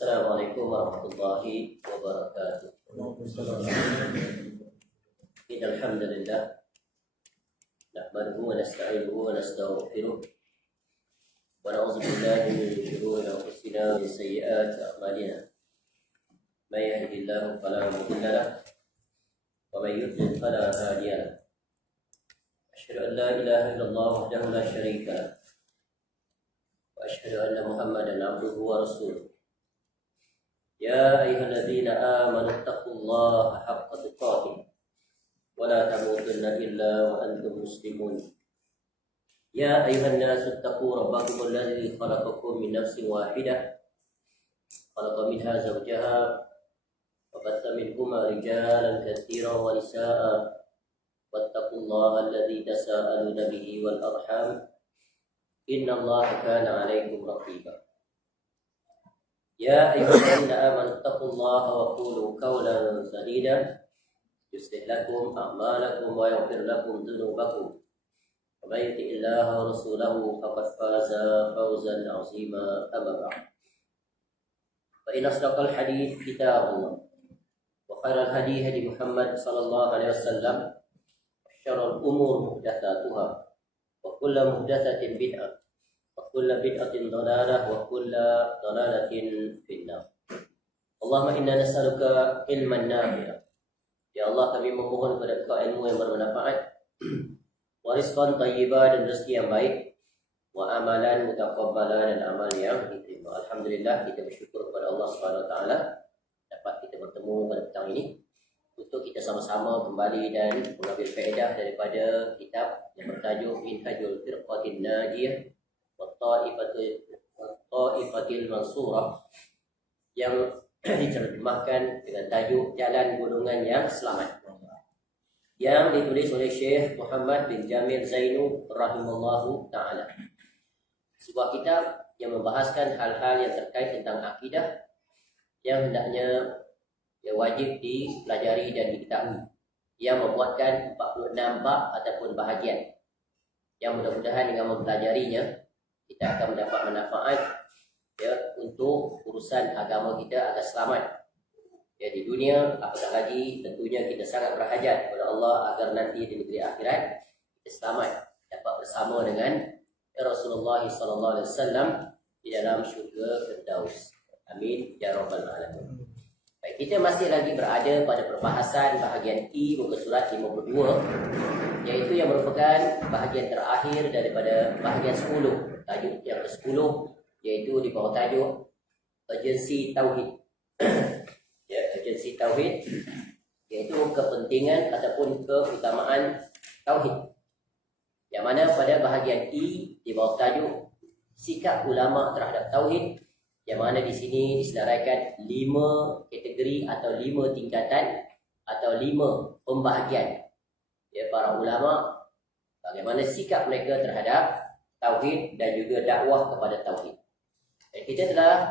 Assalamualaikum warahmatullahi wabarakatuh. Innal hamdalillah nahmaduhu wa nasta'inuhu wa nastaghfiruh wa na'udzu billahi min shururi anfusina wa min sayyiati a'malina. May yahdihillahu fala mudilla lahu wa may yudlil fala hadiya lahu. Asyhadu an la ilaha illallah wahdahu la syarika lahu wa asyhadu anna Muhammadan 'abduhu wa rasuluh. يا أيها الذين آمنوا اتقوا الله حق تقاته ولا تموتن إلا وأنتم مسلمون. يا أيها الناس اتقوا ربكم الذي خلقكم من نفس واحدة خلق منها زوجها وبث منهما رجالا كثيرا ونساء واتقوا الله الذي تساءلون به والأرحام إن الله كان عليكم رقيبا. يا أيها الذين آمنوا اتقوا الله وقولوا قولا سديدا يصلح لكم أعمالكم ويغفر لكم ذنوبكم ومن يطع الله ورسوله فقد فاز فوزا عظيما. أما بعد فإن أصدق الحديث كتاب الله وخير الهدي هدي محمد صلى الله عليه وسلم وشر الأمور محدثاتها وكل محدثة بدعة وكل بدعة ضلالة وكل ضلالة في النار. Allahumma inna nas'aluka ilman nafi'a. Ya Allah, kami memohon kepada Engkau ilmu yang bermanfaat, wa rizqan thayyiban, dan rezeki yang baik, wa amalan mutaqabbalan, dan amal yang diterima. Alhamdulillah, kita bersyukur kepada Allah Subhanahu wa taala dapat kita bertemu pada petang ini untuk kita sama-sama kembali dan mengambil faedah daripada kitab yang bertajuk Minhajul Firqatin Najiyah Ta'ifatil Mansurah, yang diterjemahkan dengan tajuk Jalan Golongan yang Selamat, yang ditulis oleh Syekh Muhammad bin Jamil Zainu rahimallahu ta'ala. Sebuah kitab yang membahaskan hal-hal yang terkait tentang akidah yang hendaknya wajib dipelajari dan diketahui, yang membuatkan 46 bab ataupun bahagian, yang mudah-mudahan dengan mempelajarinya kita akan mendapat manfaat untuk urusan agama kita agar selamat di dunia, apatah lagi tentunya kita sangat berhajat kepada Allah agar nanti di negeri akhirat kita selamat dapat bersama dengan Rasulullah sallallahu alaihi wasallam di dalam syurga Firdaus. Amin ya rabbal alamin. Baik, kita masih lagi berada pada perbahasan bahagian I muka surat 52, iaitu yang merupakan bahagian terakhir daripada bahagian 10. Tajuk yang ke-10 iaitu di bawah tajuk urgensi tauhid. Urgensi tauhid iaitu kepentingan ataupun keutamaan tauhid. Yang mana pada bahagian I di bawah tajuk sikap ulama terhadap tauhid, yang mana di sini diselaraikan 5 kategori atau 5 tingkatan atau 5 pembahagian para ulama, bagaimana sikap mereka terhadap tauhid dan juga dakwah kepada tauhid. Dan kita telah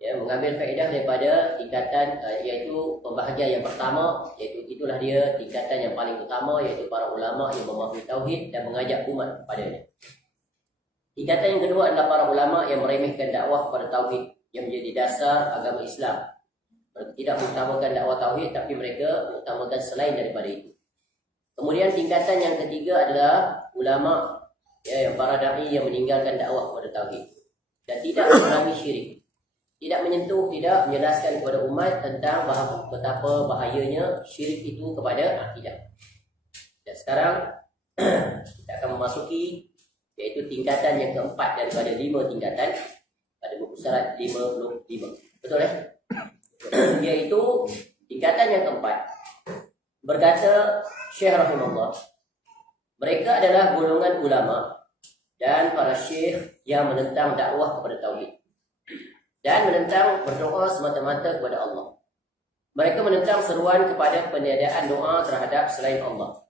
mengambil faedah daripada tingkatan iaitu pembahagian yang pertama, iaitu itulah dia tingkatan yang paling utama, iaitu para ulama yang memahami tauhid dan mengajak umat kepadanya. Tingkatan yang kedua adalah para ulama yang meremehkan dakwah kepada tauhid yang menjadi dasar agama Islam. Mereka tidak mengutamakan dakwah tauhid, tapi mereka mengutamakan selain daripada itu. Kemudian tingkatan yang ketiga adalah ulama yang para dai yang meninggalkan dakwah kepada tauhid dan tidak mengurangi syirik, tidak menyentuh, tidak menjelaskan kepada umat tentang betapa bahayanya syirik itu kepada akidah. Dan sekarang kita akan memasuki iaitu tingkatan yang keempat daripada 5 tingkatan pada buku surat 55. Betul Iaitu tingkatan yang keempat. Berkata Syekh rahimahullah, mereka adalah golongan ulama dan para syekh yang menentang dakwah kepada tauhid dan menentang berdoa semata-mata kepada Allah. Mereka menentang seruan kepada peniadaan doa terhadap selain Allah,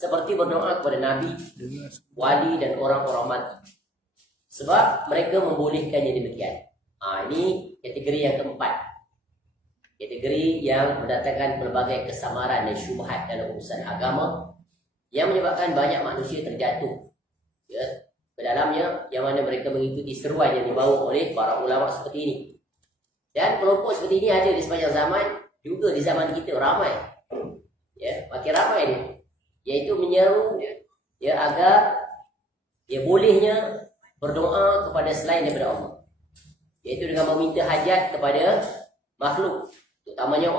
seperti berdoa kepada nabi, wali dan orang-orang mati, sebab mereka membolehkannya demikian. Ini kategori yang keempat, kategori yang mendatangkan pelbagai kesamaran dan syubhat dalam urusan agama, yang menyebabkan banyak manusia terjatuh ke dalamnya, yang mana mereka mengikuti seruan yang dibawa oleh para ulama seperti ini. Dan kelompok seperti ini ada di sepanjang zaman, juga di zaman kita ramai. Ya, makin ramai dia. Iaitu menyeru ya agar bolehnya berdoa kepada selain daripada Allah. Iaitu dengan meminta hajat kepada makhluk, terutamanya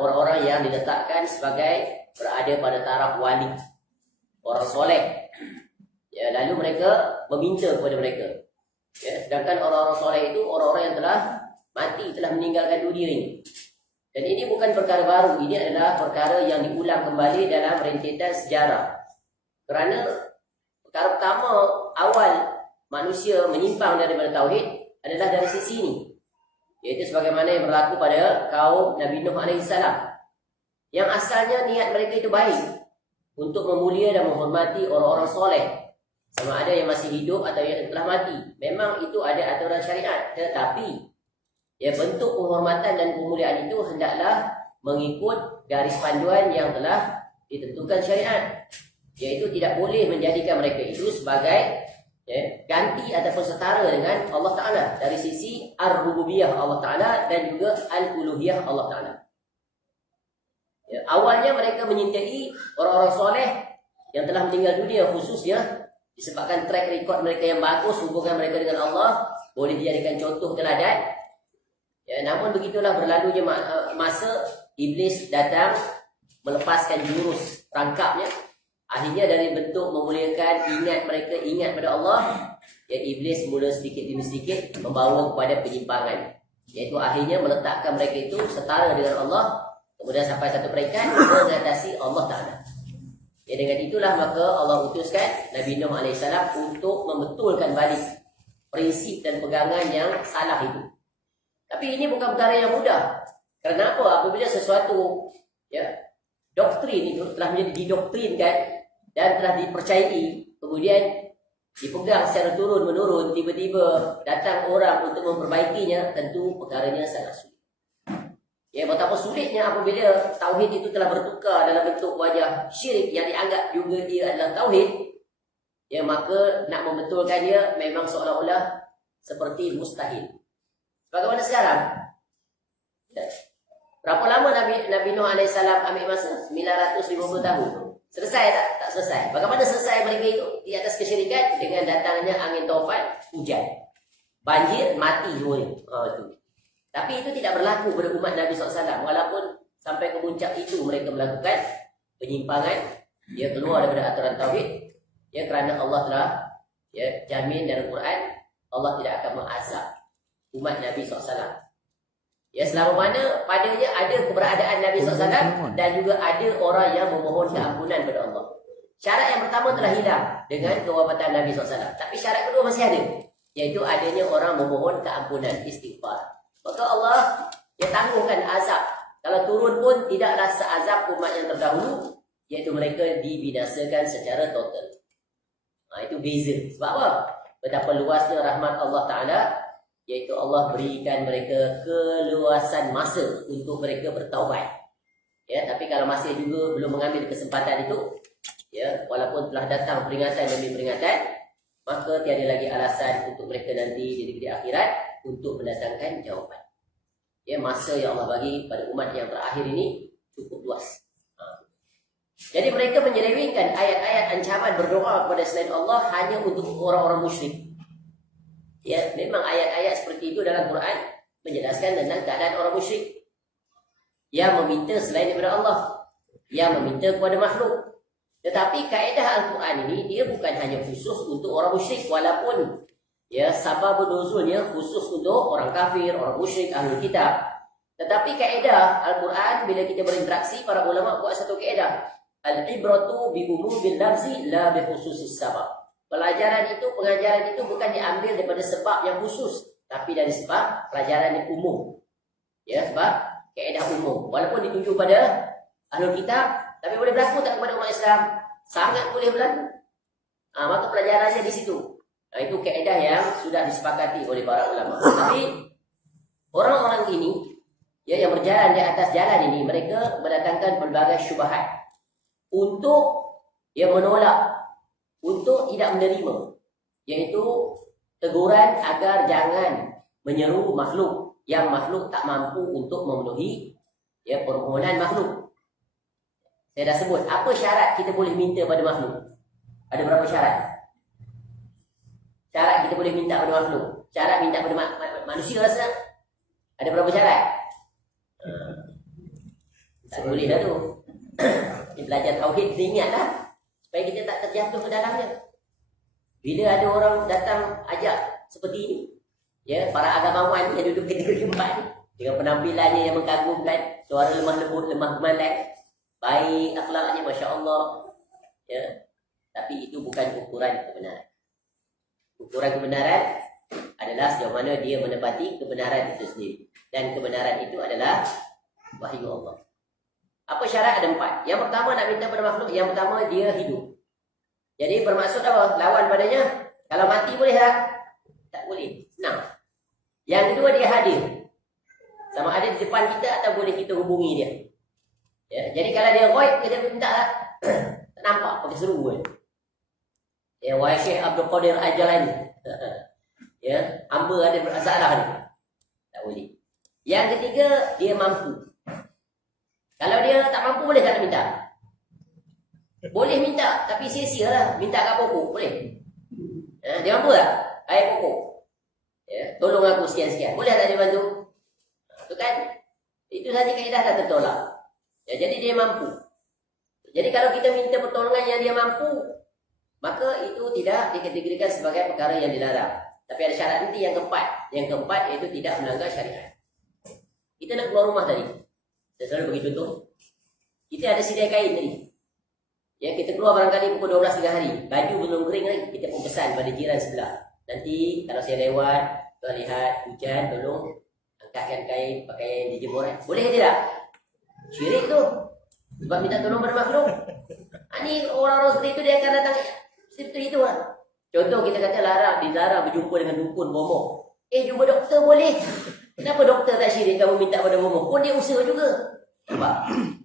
orang-orang yang diletakkan sebagai berada pada taraf wali, orang soleh. Ya, lalu mereka meminta kepada mereka. Ya, sedangkan orang-orang soleh itu orang-orang yang telah mati, telah meninggalkan dunia ini. Dan ini bukan perkara baru, ini adalah perkara yang diulang kembali dalam rentetan sejarah. Kerana perkara pertama awal manusia menyimpang daripada tauhid adalah dari sisi ini, iaitu sebagaimana yang berlaku pada kaum Nabi Nuh AS, yang asalnya niat mereka itu baik untuk memulia dan menghormati orang-orang soleh, sama ada yang masih hidup atau yang telah mati. Memang itu ada aturan syariat, tetapi ya, bentuk penghormatan dan pemuliaan itu hendaklah mengikut garis panduan yang telah ditentukan syariat, iaitu tidak boleh menjadikan mereka itu sebagai ganti ataupun setara dengan Allah Ta'ala dari sisi ar-rububiyah Allah Ta'ala dan juga al-uluhiyah Allah Ta'ala. Ya, awalnya mereka menyintai orang-orang soleh yang telah meninggal dunia, khususnya disebabkan track record mereka yang bagus, hubungan mereka dengan Allah boleh dijadikan contoh teladan. Ya, namun begitulah berlalunya masa, iblis datang melepaskan jurus rangkapnya. Akhirnya dari bentuk memuliakan mereka ingat pada Allah, ya, iblis mula sedikit demi sedikit membawa kepada penyimpangan, iaitu akhirnya meletakkan mereka itu setara dengan Allah, kemudian sampai satu peringkat mengatasi Allah Ta'ala. Ya, dengan itulah maka Allah utuskan Nabi Nuh AS untuk membetulkan balik prinsip dan pegangan yang salah itu. Tapi ini bukan perkara yang mudah. Kerana apa? Apabila sesuatu doktrin itu telah menjadi didoktrinkan dan telah dipercayai, kemudian dipegang secara turun-menurun, tiba-tiba datang orang untuk memperbaikinya, tentu perkaranya sangat sulit. Ya, betapa sulitnya apabila tauhid itu telah bertukar dalam bentuk wajah syirik yang dianggap juga dia adalah tauhid, ya, maka nak membetulkannya memang seolah-olah seperti mustahil. Bagaimana sekarang? Berapa lama Nabi Nuh AS ambil masa? 950 tahun. Selesai tak? Tak selesai. Bagaimana selesai mereka itu? Di atas kesyirikan dengan datangnya angin taufan, hujan, banjir, mati semuanya. Tapi itu tidak berlaku pada umat Nabi SAW. Walaupun sampai ke puncak itu mereka melakukan penyimpangan, dia keluar daripada aturan tauhid. Ya, kerana Allah telah jamin dalam Quran, Allah tidak akan mengazab umat Nabi SAW. Ya, selama mana padanya ada keberadaan Nabi SAW dan juga ada orang yang memohon keampunan kepada Allah. Syarat yang pertama telah hilang dengan kewafatan Nabi SAW. Tapi syarat kedua masih ada, iaitu adanya orang memohon keampunan, istighfar. Maka Allah tangguhkan azab. Kalau turun pun tidaklah seazab umat yang terdahulu, iaitu mereka dibinasakan secara total. Itu beza. Sebab apa? Betapa luasnya rahmat Allah Ta'ala, iaitu Allah berikan mereka keluasan masa untuk mereka bertaubat. Ya, tapi kalau masih juga belum mengambil kesempatan itu, ya, walaupun telah datang peringatan demi peringatan, maka tiada lagi alasan untuk mereka nanti di negeri akhirat untuk mendatangkan jawapan. Ya, masa yang Allah bagi pada umat yang terakhir ini cukup luas. Jadi mereka menyelewengkan ayat-ayat ancaman berdoa kepada selain Allah hanya untuk orang-orang musyrik. Ya, memang ayat-ayat seperti itu dalam Quran menjelaskan tentang keadaan orang musyrik yang meminta selain daripada Allah, yang meminta kepada makhluk. Tetapi kaedah Al-Quran ini dia bukan hanya khusus untuk orang musyrik, walaupun sabab nuzulnya khusus untuk orang kafir, orang musyrik, ahli kitab. Tetapi kaedah Al-Quran bila kita berinteraksi, para ulama buat satu kaedah, al-ibratu bi umumil lafzi la bi khususis sabab. Pengajaran itu bukan diambil daripada sebab yang khusus, tapi dari sebab pelajaran yang umum. Ya, sebab kaedah umum. Walaupun dituju pada ahlul kitab, tapi boleh berlaku tak kepada umat Islam? Sangat boleh berlaku. Maka pelajarannya di situ. Itu kaedah yang sudah disepakati oleh para ulama. Tapi orang-orang ini, yang berjalan di atas jalan ini, mereka mendatangkan pelbagai syubhat untuk menolak, untuk tidak menerima, iaitu teguran agar jangan menyeru makhluk, yang makhluk tak mampu untuk memenuhi permohonan makhluk. Saya dah sebut apa syarat kita boleh minta pada makhluk. Ada berapa syarat? Syarat kita boleh minta pada makhluk. Syarat minta pada manusia rasa. Ada berapa syarat? Tak boleh dah tu. Belajar tauhid, kita ingat lah. Supaya kita tak terjatuh ke dalamnya. Bila ada orang datang ajak seperti ini, para agamawan yang duduk kategori 4 ni, dengan penampilannya yang mengagumkan, suara lemah lembut, lemah gemandai, baik akhlaknya, Masya Allah. Tapi itu bukan ukuran kebenaran. Ukuran kebenaran adalah sejauh mana dia menepati kebenaran itu sendiri. Dan kebenaran itu adalah wahyu Allah. Apa syarat? Ada 4. Yang pertama nak minta pada makhluk, yang pertama dia hidup. Jadi bermaksud apa? Lawan padanya. Kalau mati boleh tak? Tak boleh. Senang. Yang kedua dia hadir. Sama ada di depan kita atau boleh kita hubungi dia. Jadi kalau dia ghaib, kita minta tak? Tak nampak, pakai seru kan. Wahai Syekh Abdul Qadir Al-Jalani. Hamba ada bermasalah ni. Tak boleh. Yang ketiga, dia mampu. Kalau dia tak mampu, boleh tak minta? Boleh minta, tapi sia-sia lah. Minta kat pokok, boleh? Dia mampu tak? Air pokok. Tolong aku sekian-sekian. Boleh tak dia bantu? Itu kan? Itu saja kaedah dah tertolak. Jadi dia mampu. Jadi kalau kita minta pertolongan yang dia mampu, maka itu tidak dikategorikan sebagai perkara yang dilarang. Tapi ada syarat nanti yang keempat. Yang keempat iaitu tidak melanggar syariat. Kita nak keluar rumah tadi. Saya selalu bagi contoh. Kita ada sedia kain tadi. Kita keluar barangkali pukul 12 tengah hari. Baju belum kering lagi. Kita pun pesan pada jiran sebelah. Nanti kalau saya lewat, tuan lihat hujan, tolong angkatkan kain, pakai dijemur. Boleh ke tidak? Syirik tu. Sebab minta tolong pada makhluk. Ni orang-orang seperti itu dia akan datang seperti itu lah. Contoh kita kata dilarang berjumpa dengan dukun bomoh. Jumpa doktor boleh. Kenapa doktor tak syirik kamu minta pada bomoh? Pun dia usaha juga. Nampak?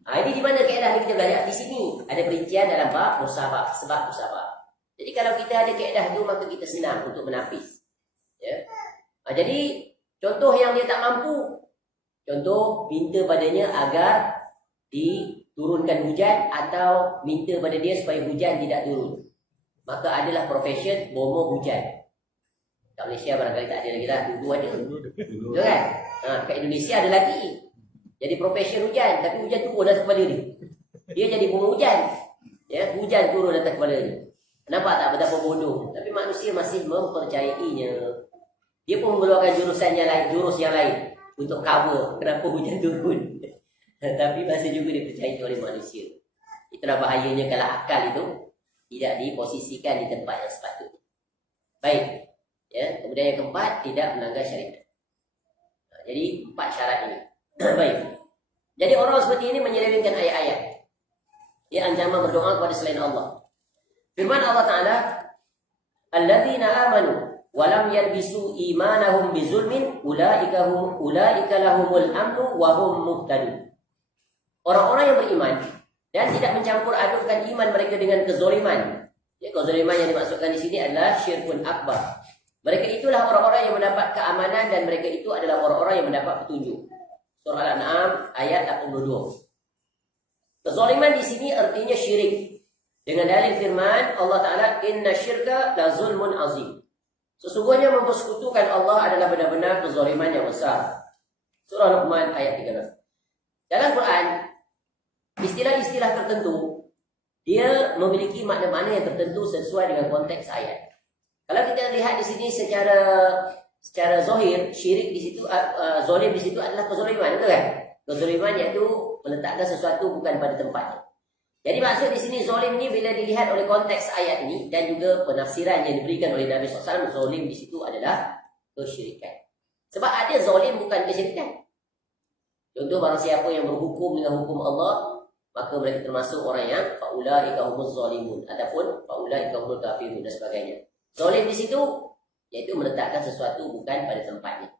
Ini di mana kaedah ni kita belajar? Di sini ada perincian dalam bab musabah, sebab musabah. Jadi kalau kita ada kaedah itu, maka kita senang untuk menapis. Jadi contoh yang dia tak mampu, contoh minta padanya agar diturunkan hujan atau minta pada dia supaya hujan tidak turun. Maka adalah profession bomoh hujan. Kat Malaysia barangkali tak ada lagi lah. Dulu ada. Betul kan? Kat Indonesia ada lagi. Jadi profession hujan. Tapi hujan turun atas kepala dia. Dia jadi bomoh hujan. Hujan turun atas kepala dia. Nampak tak betapa bodoh? Tapi manusia masih mempercayainya. Dia pun mengeluarkan jurus yang lain untuk cover kenapa hujan turun. Tapi masih juga dipercayai oleh manusia. Itulah bahayanya kalau akal itu tidak diposisikan di tempat yang sepatutnya. Baik. Kemudian yang keempat, tidak melanggar syariat. Jadi 4 syarat ini. Baik. Jadi orang seperti ini menyelewengkan ayat-ayat. Dia ancaman berdoa kepada selain Allah. Firman Allah Ta'ala, alladzina amanu walam yalbisu imanahum bizulmin ulaika lahumul amnu wa hum muhtadun. Orang-orang yang beriman dan tidak mencampur adukkan iman mereka dengan kezaliman. Kezaliman yang dimaksudkan di sini adalah syirkun akbar. Mereka itulah orang-orang yang mendapat keamanan dan mereka itu adalah orang-orang yang mendapat petunjuk. Surah Al-An'am ayat 82. Kezaliman di sini artinya syirik. Dengan dalil firman Allah Ta'ala, inna syirka la zulmun azim. Sesungguhnya mempersekutukan Allah adalah benar-benar kezaliman yang besar. Surah Luqman ayat 13. Dalam Quran, istilah-istilah tertentu dia memiliki makna-makna yang tertentu sesuai dengan konteks ayat. Kalau kita lihat di sini secara zahir, syirik di situ, zalim di situ adalah kezaliman, betul kan? Kezaliman iaitu meletakkan sesuatu bukan pada tempatnya. Jadi maksud di sini zalim ni bila dilihat oleh konteks ayat ini dan juga penafsiran yang diberikan oleh Nabi SAW, zalim di situ adalah kesyirikan. Sebab ada zalim bukan kesyirikan. Contoh barang siapa yang berhukum dengan hukum Allah, maka mereka termasuk orang yang faulaika humuz zalimun ataupun faulaika humul kafirun dan sebagainya. Zalim di situ iaitu meletakkan sesuatu bukan pada tempatnya.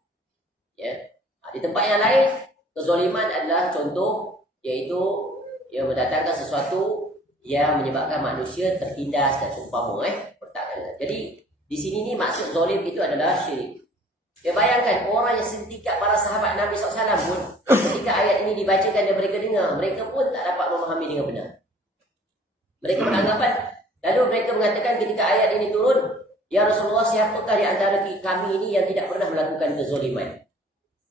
Di tempat yang lain kezaliman adalah contoh iaitu ia mendatangkan sesuatu yang menyebabkan manusia tertindas dan seumpama pertanyaan. Jadi di sini ni maksud zalim itu adalah syirik. Bayangkan orang yang sindikat para sahabat Nabi SAW pun, ketika ayat ini dibacakan dan mereka dengar, mereka pun tak dapat memahami dengan benar. Mereka beranggapan, lalu mereka mengatakan ketika ayat ini turun, ya Rasulullah, siapakah di antara kami ini yang tidak pernah melakukan kezaliman?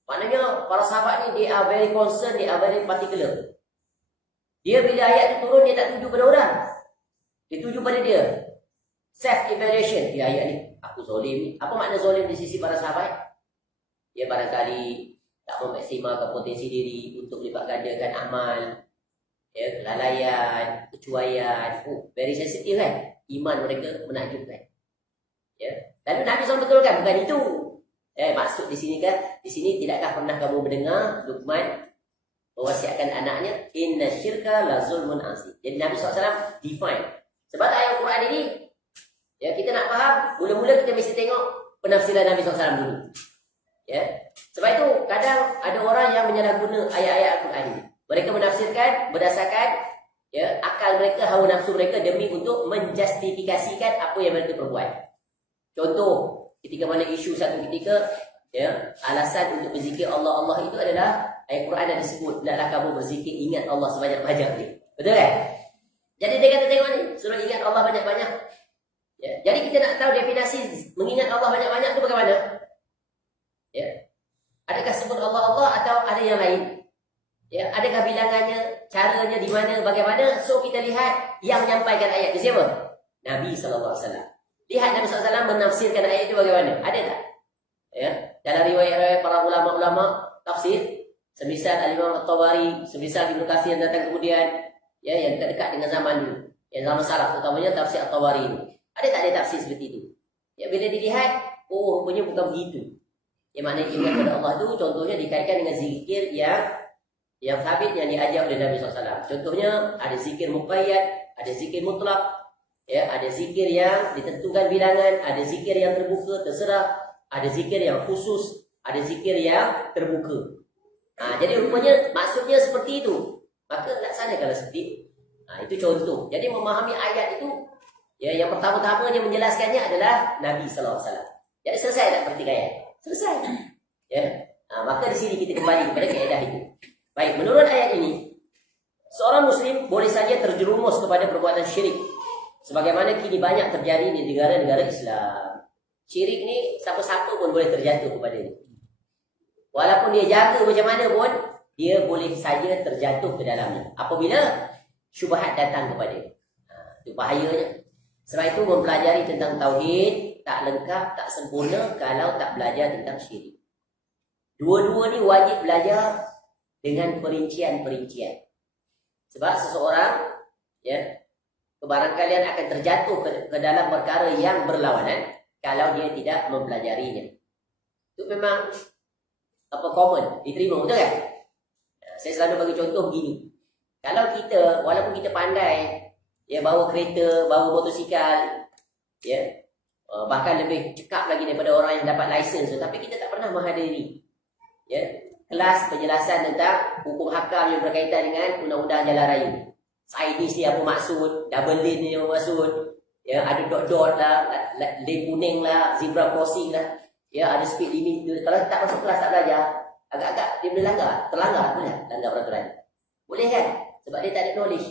Maknanya para sahabat ni, they are very concerned, they are very particular. Dia bila ayat itu turun, dia tak tuju pada orang. Dia tuju pada dia. Self-evaluation. Dia ayat ni, aku zalim ni. Apa makna zalim di sisi para sahabat? Dia barangkali tak memaksimalkan potensi diri untuk melipat gandakan amal. Ya, kelalaian, kecuaian. Very sensitive kan? Iman mereka menakjubkan. Ya. Lalu Nabi SAW betulkan, bukan itu. Maksud di sini kan, di sini tidakkah pernah kamu mendengar Luqman mewasiatkan anaknya, inna syirka la zulmun azim. Jadi Nabi SAW define. Sebab ayat Quran ini, ya, kita nak faham, mula-mula kita mesti tengok penafsiran Nabi SAW dulu. Ya. Sebab itu kadang ada orang yang menyalahguna ayat-ayat Al-Quran ini. Mereka menafsirkan berdasarkan ya, akal mereka, hawa nafsu mereka demi untuk menjustifikasikan apa yang mereka perbuat. Contoh, ketika mana isu satu ketika, ya, alasan untuk berzikir Allah itu adalah ayat Quran ada sebut, hendaklah kamu berzikir, ingat Allah sebanyak-banyak ni. Betul kan? Jadi dia kata tengok ni, suruh ingat Allah banyak-banyak. Ya. Jadi kita nak tahu definisi mengingat Allah banyak-banyak tu bagaimana? Ya. Adakah sebut Allah atau ada yang lain? Ya. Adakah bilangannya, caranya di mana, bagaimana? So kita lihat yang menyampaikan ayat itu siapa? Nabi SAW. Lihat Nabi SAW menafsirkan ayat itu bagaimana? Ada tak? Ya. Dalam riwayat-riwayat para ulama-ulama tafsir, semisal Al-Imam At-Tabari, semisal Ibnu Katsir yang datang kemudian, ya, yang dekat dengan zaman dulu, yang zaman salaf, utamanya tafsir At-Tabari ini. Ada tak ada tafsir seperti itu? Ya, bila dilihat, oh rupanya bukan begitu. Yang mana ingat pada Allah itu contohnya dikaitkan dengan zikir yang sabit yang diajar oleh Nabi SAW. Contohnya ada zikir muqayyad, ada zikir mutlak, ya, ada zikir yang ditentukan bilangan, ada zikir yang terbuka, terserah, ada zikir yang khusus, ada zikir yang terbuka. Jadi rupanya maksudnya seperti itu. Maka laksanakanlah seperti itu. Itu contoh. Jadi memahami ayat itu, ya, yang pertama-tamanya menjelaskannya adalah Nabi SAW. Jadi selesai tak pertiga ayat? Selesai. Ya. Maka di sini kita kembali kepada kaedah itu. Baik, menurut ayat ini, seorang Muslim boleh saja terjerumus kepada perbuatan syirik. Sebagaimana kini banyak terjadi di negara-negara Islam. Syirik ni siapa-siapa pun boleh terjatuh kepada ini. Walaupun dia jaga macam mana pun, dia boleh saja terjatuh ke dalamnya. Apabila syubhat datang kepada dia. Itu bahayanya. Sebab itu mempelajari tentang tauhid tak lengkap, tak sempurna kalau tak belajar tentang syirik. Dua-dua ni wajib belajar dengan perincian-perincian. Sebab seseorang, ya, kebarangkalian akan terjatuh ke dalam perkara yang berlawanan kalau dia tidak mempelajarinya. Itu memang common, diterima, betul kan? Saya selalu bagi contoh begini. Kalau kita, walaupun kita pandai, ya, bawa kereta, bawa motosikal, ya, bahkan lebih cekap lagi daripada orang yang dapat lisensi, tapi kita tak pernah menghadiri, ya, kelas penjelasan tentang hukum hakam yang berkaitan dengan undang-undang jalan raya. Side ni apa maksud, double lane ni apa maksud, ya, ada dot-dot lah, lane kuning lah, zebra crossing lah, ya, ada speed limit. Kalau tak masuk kelas, tak belajar, agak-agak dia boleh terlanggar boleh langgar peraturan. Boleh kan? Sebab dia tak ada knowledge.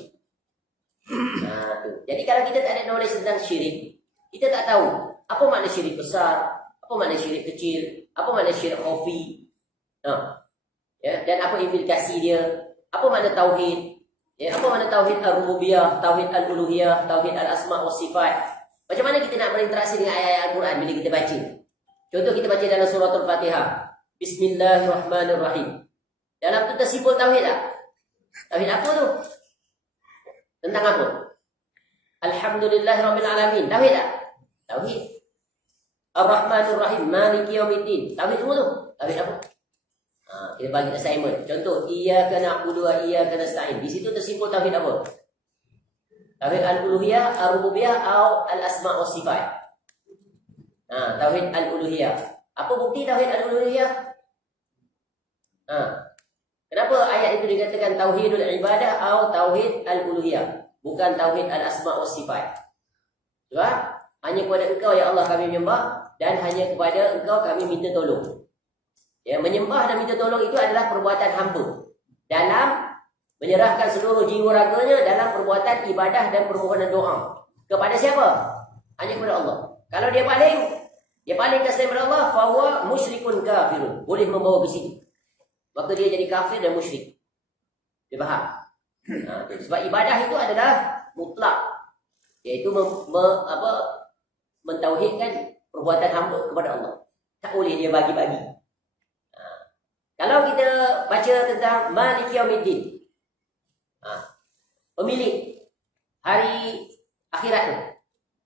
Tu. Jadi kalau kita tak ada knowledge tentang syirik, kita tak tahu apa makna syirik besar, apa makna syirik kecil, apa makna syirik khafi, ya, dan apa implikasi dia, apa makna tauhid. Ya, apa makna tauhid al-rububiyah, tauhid al-uluhiyah, tauhid al-asma' wa sifat. Macam mana kita nak berinteraksi dengan ayat-ayat Al-Quran bila kita baca? Contoh kita baca dalam surah Al-Fatihah. Bismillahirrahmanirrahim. Dalam tu tersimpul tauhid tak? Tauhid apa tu? Tentang apa? Alhamdulillahirabbil alamin. Tauhid tak? Tauhid. Ar-Rahmanir-Rahim, Maliki yaumiddin. Tauhid semua tu. Tauhid apa? Kita bagi assignment. Contoh, iyyaka na'budu wa iyyaka nasta'in. Di situ tersimpul tauhid apa? Tauhid al-uluhiyah, ar-rububiyah atau al-asma' wa sifat. Tauhid al-uluhiyah. Apa bukti tauhid al-uluhiyah? Kenapa ayat itu dikatakan tauhidul ibadah atau tauhid al-uluhiyah, bukan tauhid al-asma' wa sifat? Sebab hanya kepada Engkau ya Allah kami menyembah, dan hanya kepada Engkau kami minta tolong. Ya, menyembah dan minta tolong itu adalah perbuatan hamba dalam menyerahkan seluruh jiwa raganya dalam perbuatan ibadah dan permohonan doa. Kepada siapa? Hanya kepada Allah. Kalau dia paling taslim kepada Allah, fahuwa musyrikun kafirun. Boleh membawa ke sini. Maka dia jadi kafir dan musyrik. Dia faham? Sebab ibadah itu adalah mutlak. Iaitu mentauhidkan perbuatan hamba kepada Allah. Tak boleh dia bagi-bagi. Kalau kita baca tentang Maliki Yaumiddin, pemilik hari akhirat tu,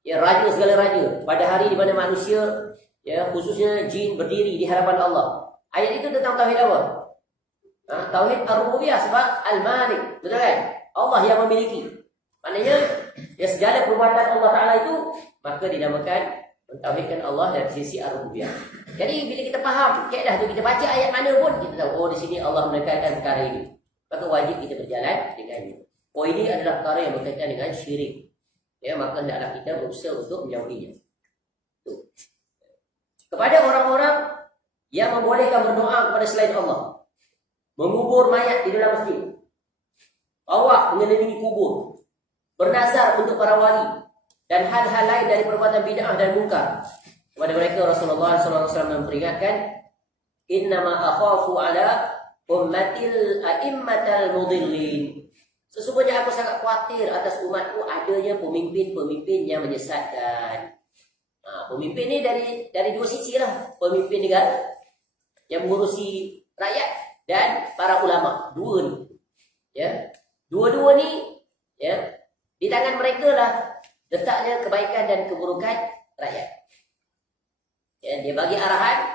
ya, raja segala raja, pada hari di mana manusia, ya, khususnya jin berdiri di hadapan Allah. Ayat itu tentang tauhid apa? Tauhid ar-rububiyah, sebab al-malik, betul kan? Allah yang memiliki. Maknanya ya, segala perbuatan Allah Taala itu maka dinamakan mentauhidkan Allah dari sisi ar-rububiyah. Jadi bila kita faham kaedah tu, kita baca ayat mana pun kita tahu, oh di sini Allah menekankan perkara ini. Maka wajib kita berjalan dengannya. Oh, ini adalah perkara yang berkaitan dengan syirik. Ya, maka hendaklah kita berusaha untuk menjauhinya. Kepada orang-orang yang membolehkan berdoa kepada selain Allah, mengubur mayat di dalam masjid, awak mengelilingi kubur, bernazar untuk para wali, dan hal-hal lain dari perbuatan bid'ah dan munkar. Kepada mereka Rasulullah SAW memperingatkan, innama akhafu ala ummatil a'immatal mudillin. Sesungguhnya aku sangat khawatir atas umatku adanya pemimpin-pemimpin yang menyesatkan. Pemimpin ni dari dua sisi lah. Pemimpin negara yang mengurusi rakyat dan para ulama. Dua ni. Ya. Dua-dua ni, ya, di tangan mereka lah letaknya kebaikan dan keburukan rakyat. Ya, dia bagi arahan,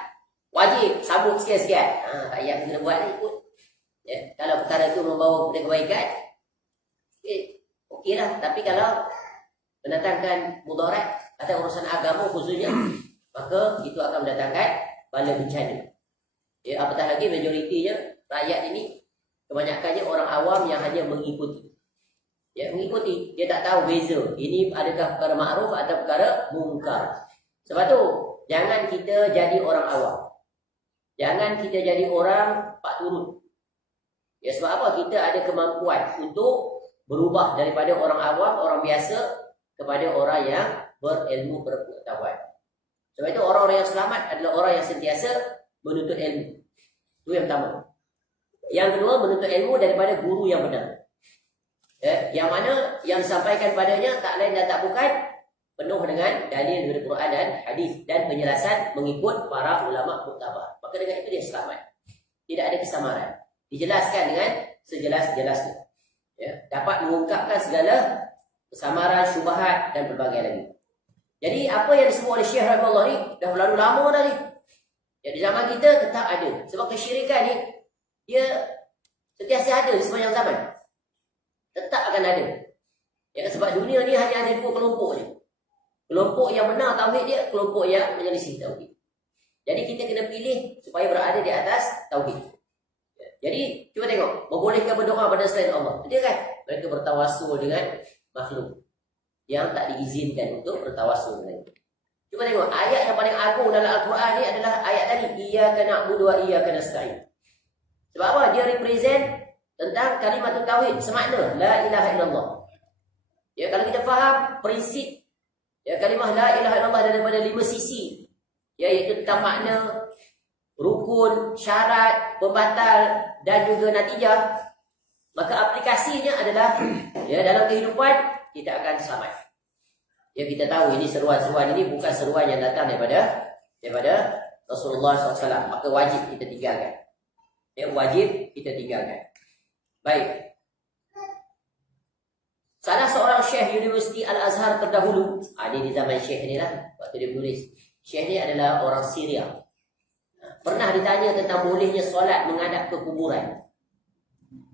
wajib sambut sekian-sekian. Rakyat kena buat ni ikut. Ya, kalau perkara itu membawa kepada kebaikan, okey lah. Tapi kalau mendatangkan mudarat atau urusan agama khususnya, maka itu akan mendatangkan bala bencana. Ya, apatah lagi majoritinya rakyat ini kebanyakannya orang awam yang hanya mengikuti. Ya, mengikuti, dia tak tahu beza ini adakah perkara makruf atau perkara mungkar. Sebab tu jangan kita jadi orang awam. Jangan kita jadi orang pak turun. Ya, sebab apa? Kita ada kemampuan untuk berubah daripada orang awam, orang biasa kepada orang yang berilmu, berpengetahuan. Sebab itu orang-orang yang selamat adalah orang yang sentiasa menuntut ilmu. Itu yang pertama. Yang kedua, menuntut ilmu daripada guru yang benar. Ya, yang mana yang disampaikan padanya tak lain dan tak bukan penuh dengan dalil dari Quran dan hadis dan penjelasan mengikut para ulama muktabar. Maka dengan itu dia selamat. Tidak ada kesamaran. Dijelaskan dengan sejelas-jelasnya. Ya, dapat mengungkapkan segala kesamaran, syubhat dan berbagai lagi. Jadi apa yang disebut oleh Syekh Rahimahullah ni dah berlalu lama dah ni. Ya, di zaman kita tetap ada. Sebab kesyirikan ni dia sentiasa ada di sepanjang zaman. Tetap akan ada. Ya, sebab dunia ni hanya ada dua kelompok je. Kelompok yang benar tauhid dia, kelompok yang menyelisih tauhid. Jadi kita kena pilih supaya berada di atas tauhid. Ya, jadi cuba tengok, membolehkan berdoa pada selain Allah. Dia kan mereka bertawassul dengan makhluk yang tak diizinkan untuk bertawassul dengan itu. Cuba tengok, ayat yang paling agung dalam Al-Quran ni adalah ayat tadi, iyyaka na'budu wa iyyaka nasta'in. Sebab apa? Dia represent tentang kalimat tauhid, semakna la ilaha illallah. Ya, kalau kita faham prinsip ya kalimah la ilaha illallah daripada 5 sisi, ya, iaitu tentang makna, rukun, syarat, pembatal dan juga natijah, maka aplikasinya adalah ya dalam kehidupan kita akan selamat. Ya, kita tahu ini seruan-seruan ini bukan seruan yang datang daripada Rasulullah SAW, maka wajib kita tinggalkan. Ya, wajib kita tinggalkan. Baik. Salah seorang syekh Universiti Al-Azhar terdahulu, ada di zaman syekh ni lah, waktu dia tulis. Syekh ni adalah orang Syria. Pernah ditanya tentang bolehnya solat menghadap ke kuburan.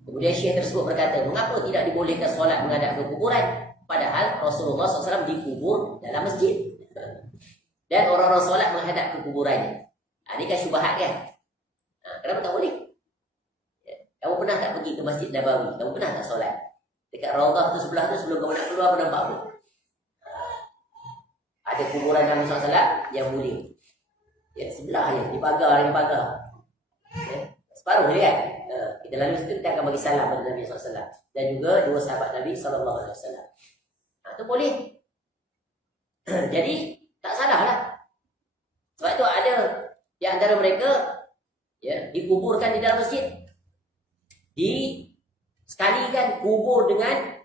Kemudian syekh tersebut berkata, mengapa tidak dibolehkan solat menghadap ke kuburan? Padahal Rasulullah SAW dikubur dalam masjid. Dan orang-orang solat menghadap ke kuburannya. Ini kan syubhat kan? Kenapa tak boleh? Kamu pernah tak pergi ke Masjid Nabawi? Kamu pernah tak solat? Dekat Raudhah tu sebelah tu, sebelum kamu nak keluar, kamu nampak apa? Ada kuburan Nabi SAW yang mulia. Ya, sebelah je, di pagar. separuh dia kan. Kita lalu situ kita akan bagi salam pada Nabi SAW dan juga dua sahabat Nabi SAW. Itu boleh. Jadi tak salah lah. Sebab itu ada di antara mereka dikuburkan di dalam masjid. Sekalikan kubur dengan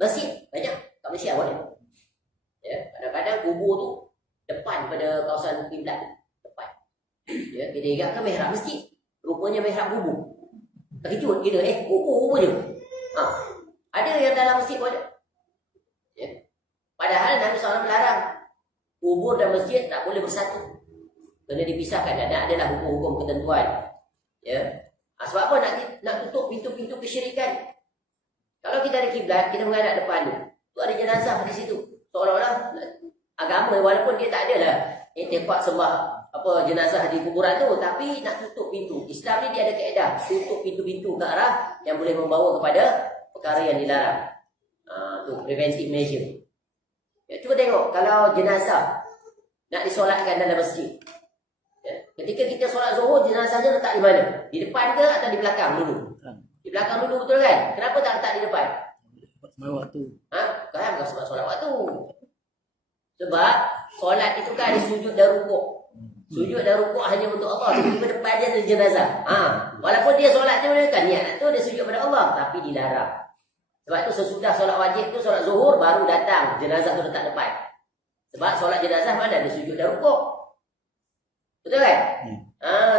masjid. Banyak kat Malaysia boleh. Kadang-kadang kubur tu depan pada kawasan kiblat. Depan. Kita ingatkan mihrab masjid. Rupanya mihrab kubur. Terkejut kita, kubur je. Ada yang dalam masjid boleh. Padahal Nabi SAW melarang kubur dan masjid tak boleh bersatu. Kena dipisahkan dan adalah hukum-hukum ketentuan. Sebab apa nak tutup pintu-pintu kesyirikan? Kalau kita ada kiblat, kita menghadap depan tu ada jenazah di situ. Seolah-olah agama walaupun dia tak adalah tempat sembah jenazah di kuburan tu, tapi nak tutup pintu. Islam ni dia ada kaedah tutup pintu-pintu ke arah yang boleh membawa kepada perkara yang dilarang. Tu preventive measure. Cuba tengok kalau jenazah nak disolatkan dalam masjid. Ketika kita solat zuhur, jenazahnya letak di mana? Di depan ke atau di belakang dulu? Di belakang dulu, betul kan? Kenapa tak letak di depan? Solat waktu. Kan bukan sebab solat waktu. Sebab solat itu kan ada sujud dan rukuk. Sujud dan rukuk hanya untuk Allah. Tiba-tiba depan dia ada jenazah. Walaupun dia solat tu kan niat tu dia sujud pada Allah, tapi dilarang. Sebab tu sesudah solat wajib tu, solat zuhur baru datang jenazah tu letak depan. Sebab solat jenazah mana ada sujud dan rukuk. Betul kan?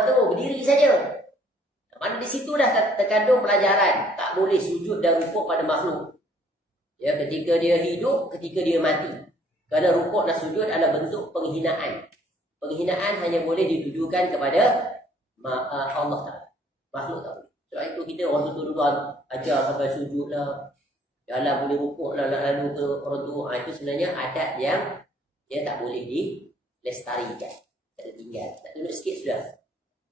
Tu berdiri saja. Mana di situ dah terkandung pelajaran tak boleh sujud dan rukuk pada makhluk. Ketika dia hidup, ketika dia mati. Kerana rukuk dan sujud adalah bentuk penghinaan. Penghinaan hanya boleh ditujukan kepada Allah Ta'ala. Makhluk tak boleh. Sebab itu kita orang tu dulu ajar sampai sujud lah. Jalan boleh rukuk lah lalu ke orang tu. Itu sebenarnya adat yang dia tak boleh dilestarikan. Tak tinggal. Tak tunduk sikit sudah.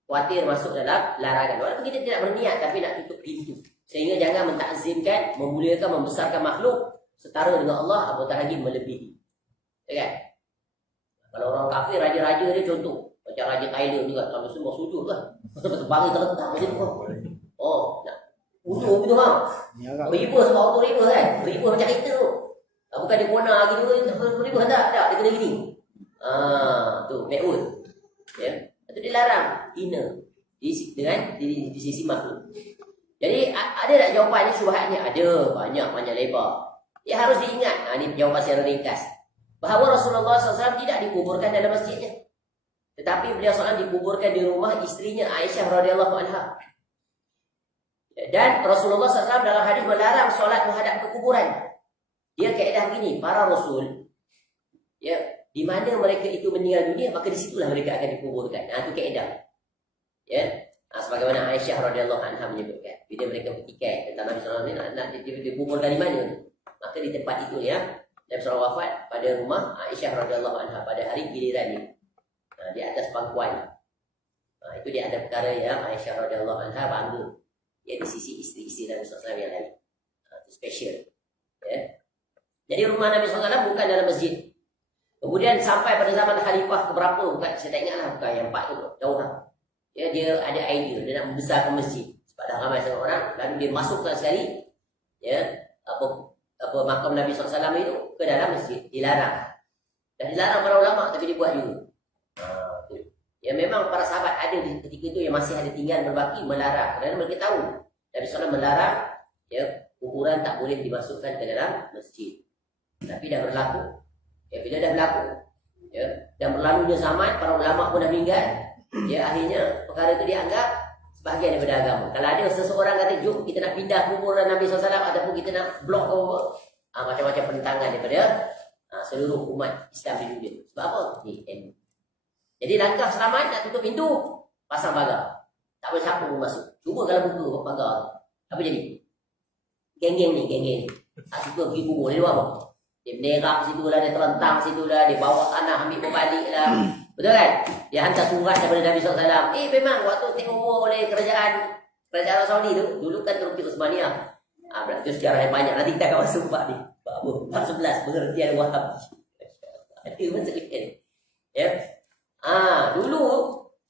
Khawatir masuk dalam larangan. Walaupun kita tidak berniat tapi nak tutup pintu. Sehingga jangan mentakzimkan, memuliakan, membesarkan makhluk setara dengan Allah, apatah lagi melebihi. Kan? Kalau orang kafir, raja-raja dia contoh. Macam Raja Thailand juga, sampai semua sujud lah. Terbang terletak macam tu. Nak utuh gitu ha. Riba sebab auto riba kan. Riba macam kita tu. Bukan dia kona gitu, riba tak, dia kena gini. Tu, me'ud. Itu dilarang, hina di sisi makhluk. Jadi ada tak jawapannya, syubhatnya? Ada, banyak lebar. Dia harus diingat. Ini jawapan secara ringkas. Bahawa Rasulullah SAW tidak dikuburkan dalam masjidnya. Tetapi beliau SAW dikuburkan di rumah isterinya Aisyah radhiyallahu anha. Dan Rasulullah SAW dalam hadis melarang solat menghadap ke kuburan. Dia kaedah begini, para Rasul, di mana mereka itu meninggal dunia, maka di situlah mereka akan dikuburkan. Itu kaedah. Sebagaimana Aisyah radhiyallahu anha menyebutkan, bila mereka bertikai tentang Nabi sallallahu alaihi wasallam nak dikuburkan di mana, maka di tempat itu Nabi sallallahu wafat pada rumah Aisyah radhiyallahu anha pada hari gilirannya. Di atas pangkuan. Itu di antara perkara yang Aisyah radhiyallahu anha bangga. Di sisi isteri-isteri Nabi sallallahu alaihi wasallam yang lain. Itu special. Jadi rumah Nabi sallallahu alaihi wasallam bukan dalam masjid. Kemudian sampai pada zaman khalifah keberapa, bukan saya tak ingatlah, bukan yang 4 tu, jauh lah. Dia ada idea, dia nak membesarkan masjid. Sebab dah ramai sangat orang, lalu dia masukkan sekali makam Nabi SAW itu ke dalam masjid. Dilarang. Dan dilarang para ulama, tapi dia buat juga. Memang para sahabat ada di ketika itu yang masih ada tinggal berbaki melarang. Kerana mereka tahu Nabi SAW melarang kuburan tak boleh dimasukkan ke dalam masjid. Tapi dah berlaku. Bila dah berlaku, dan berlalunya zaman, para ulama pun dah meninggal, akhirnya perkara itu dianggap sebahagian daripada agama. Kalau ada seseorang kata, jom kita nak pindah kuburan Nabi SAW ataupun kita nak blok macam-macam penentangan daripada seluruh umat Islam di dunia. Sebab apa? Jadi langkah selamat nak tutup pintu, pasang pagar. Tak boleh siapa pun masuk. Cuba kalau buka pagar, apa jadi? Geng-geng ni tak suka pergi kubur, dia buat apa? Dia menerap situ lah, dia terentang situ lah, dia bawa tanah, ambil berbalik lah. Betul kan? Dia hantar surat daripada Nabi SAW. Memang waktu tengok oleh kerajaan Arab Saudi tu, dulu kan Turki Utsmaniyah. Berarti sejarah yang banyak. Nanti kita akan masuk bab ni. Bab 11, pengertian Wahab. Itu macam ni. Dulu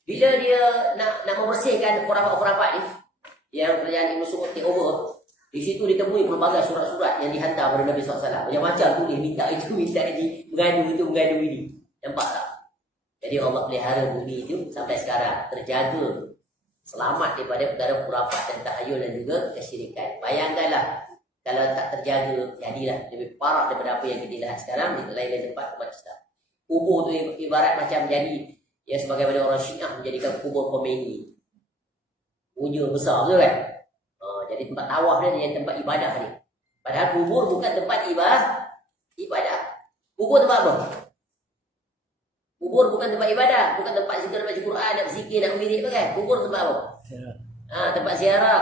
Bila dia nak membersihkan khurafat-khurafat ni, yang kerajaan Ibn Saud take over, di situ ditemui pelbagai surat-surat yang dihantar kepada Nabi SAW. Macam-macam tulis, minta itu, minta ini, mengadu itu, mengadu ini. Nampak tak? Jadi Allah pelihara bumi itu sampai sekarang, terjaga, selamat daripada perkara khurafat dan tahayul dan juga kesyirikan. Bayangkanlah kalau tak terjaga, jadilah lebih parah daripada apa yang kita lihat sekarang di lain-lain tempat umat Islam. Kubur tu ibarat macam jadi, ya sebagaimana orang Syiah menjadikan kubur Khomeini. Punya besar betul kan? Jadi tempat tawaf dia jadi tempat ibadah ni. Padahal kubur bukan tempat ibadah. Kubur tempat apa? Kubur bukan tempat ibadah, bukan tempat kita nak baca Quran, nak berzikir, nak wirid apa kan? Kubur tempat apa? Tempat ziarah,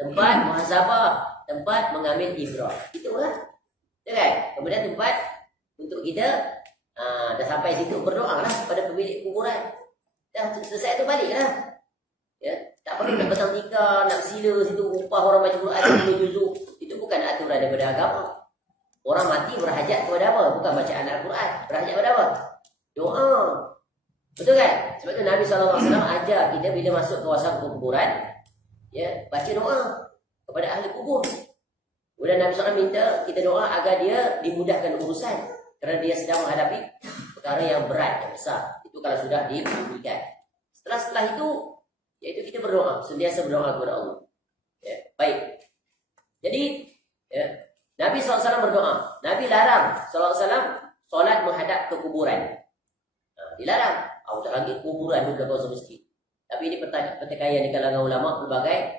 tempat muhasabah, tempat mengambil ibrah. Itulah. Ya kan? Kemudian tempat untuk kita dah sampai situ berdoa lah pada pemilik kuburan. Dah selesai tu baliklah. Ya, tak perlu nak petang tika, nak sila situ upah orang baca Quran 10 juzuk. Itu bukan aturan daripada agama. Orang mati berhajat kepada apa? Bukan bacaan Al-Quran. Berhajat kepada apa? Doa. Betul kan? Sebab tu Nabi SAW ajar kita bila masuk kawasan kuburan, ya, baca doa kepada ahli kubur. Kemudian Nabi SAW minta kita doa agar dia dimudahkan urusan, kerana dia sedang menghadapi perkara yang berat, yang besar. Itu kalau sudah diberikan. Setelah itu, iaitu kita berdoa, sentiasa berdoa kepada Allah. Ya, baik. Jadi, ya, Nabi SAW berdoa. Nabi larang SAW solat menghadap ke kuburan. Dilarang. Tak lagi kuburan itu belakang masjid. Tapi ini pertikaian di kalangan ulama pelbagai.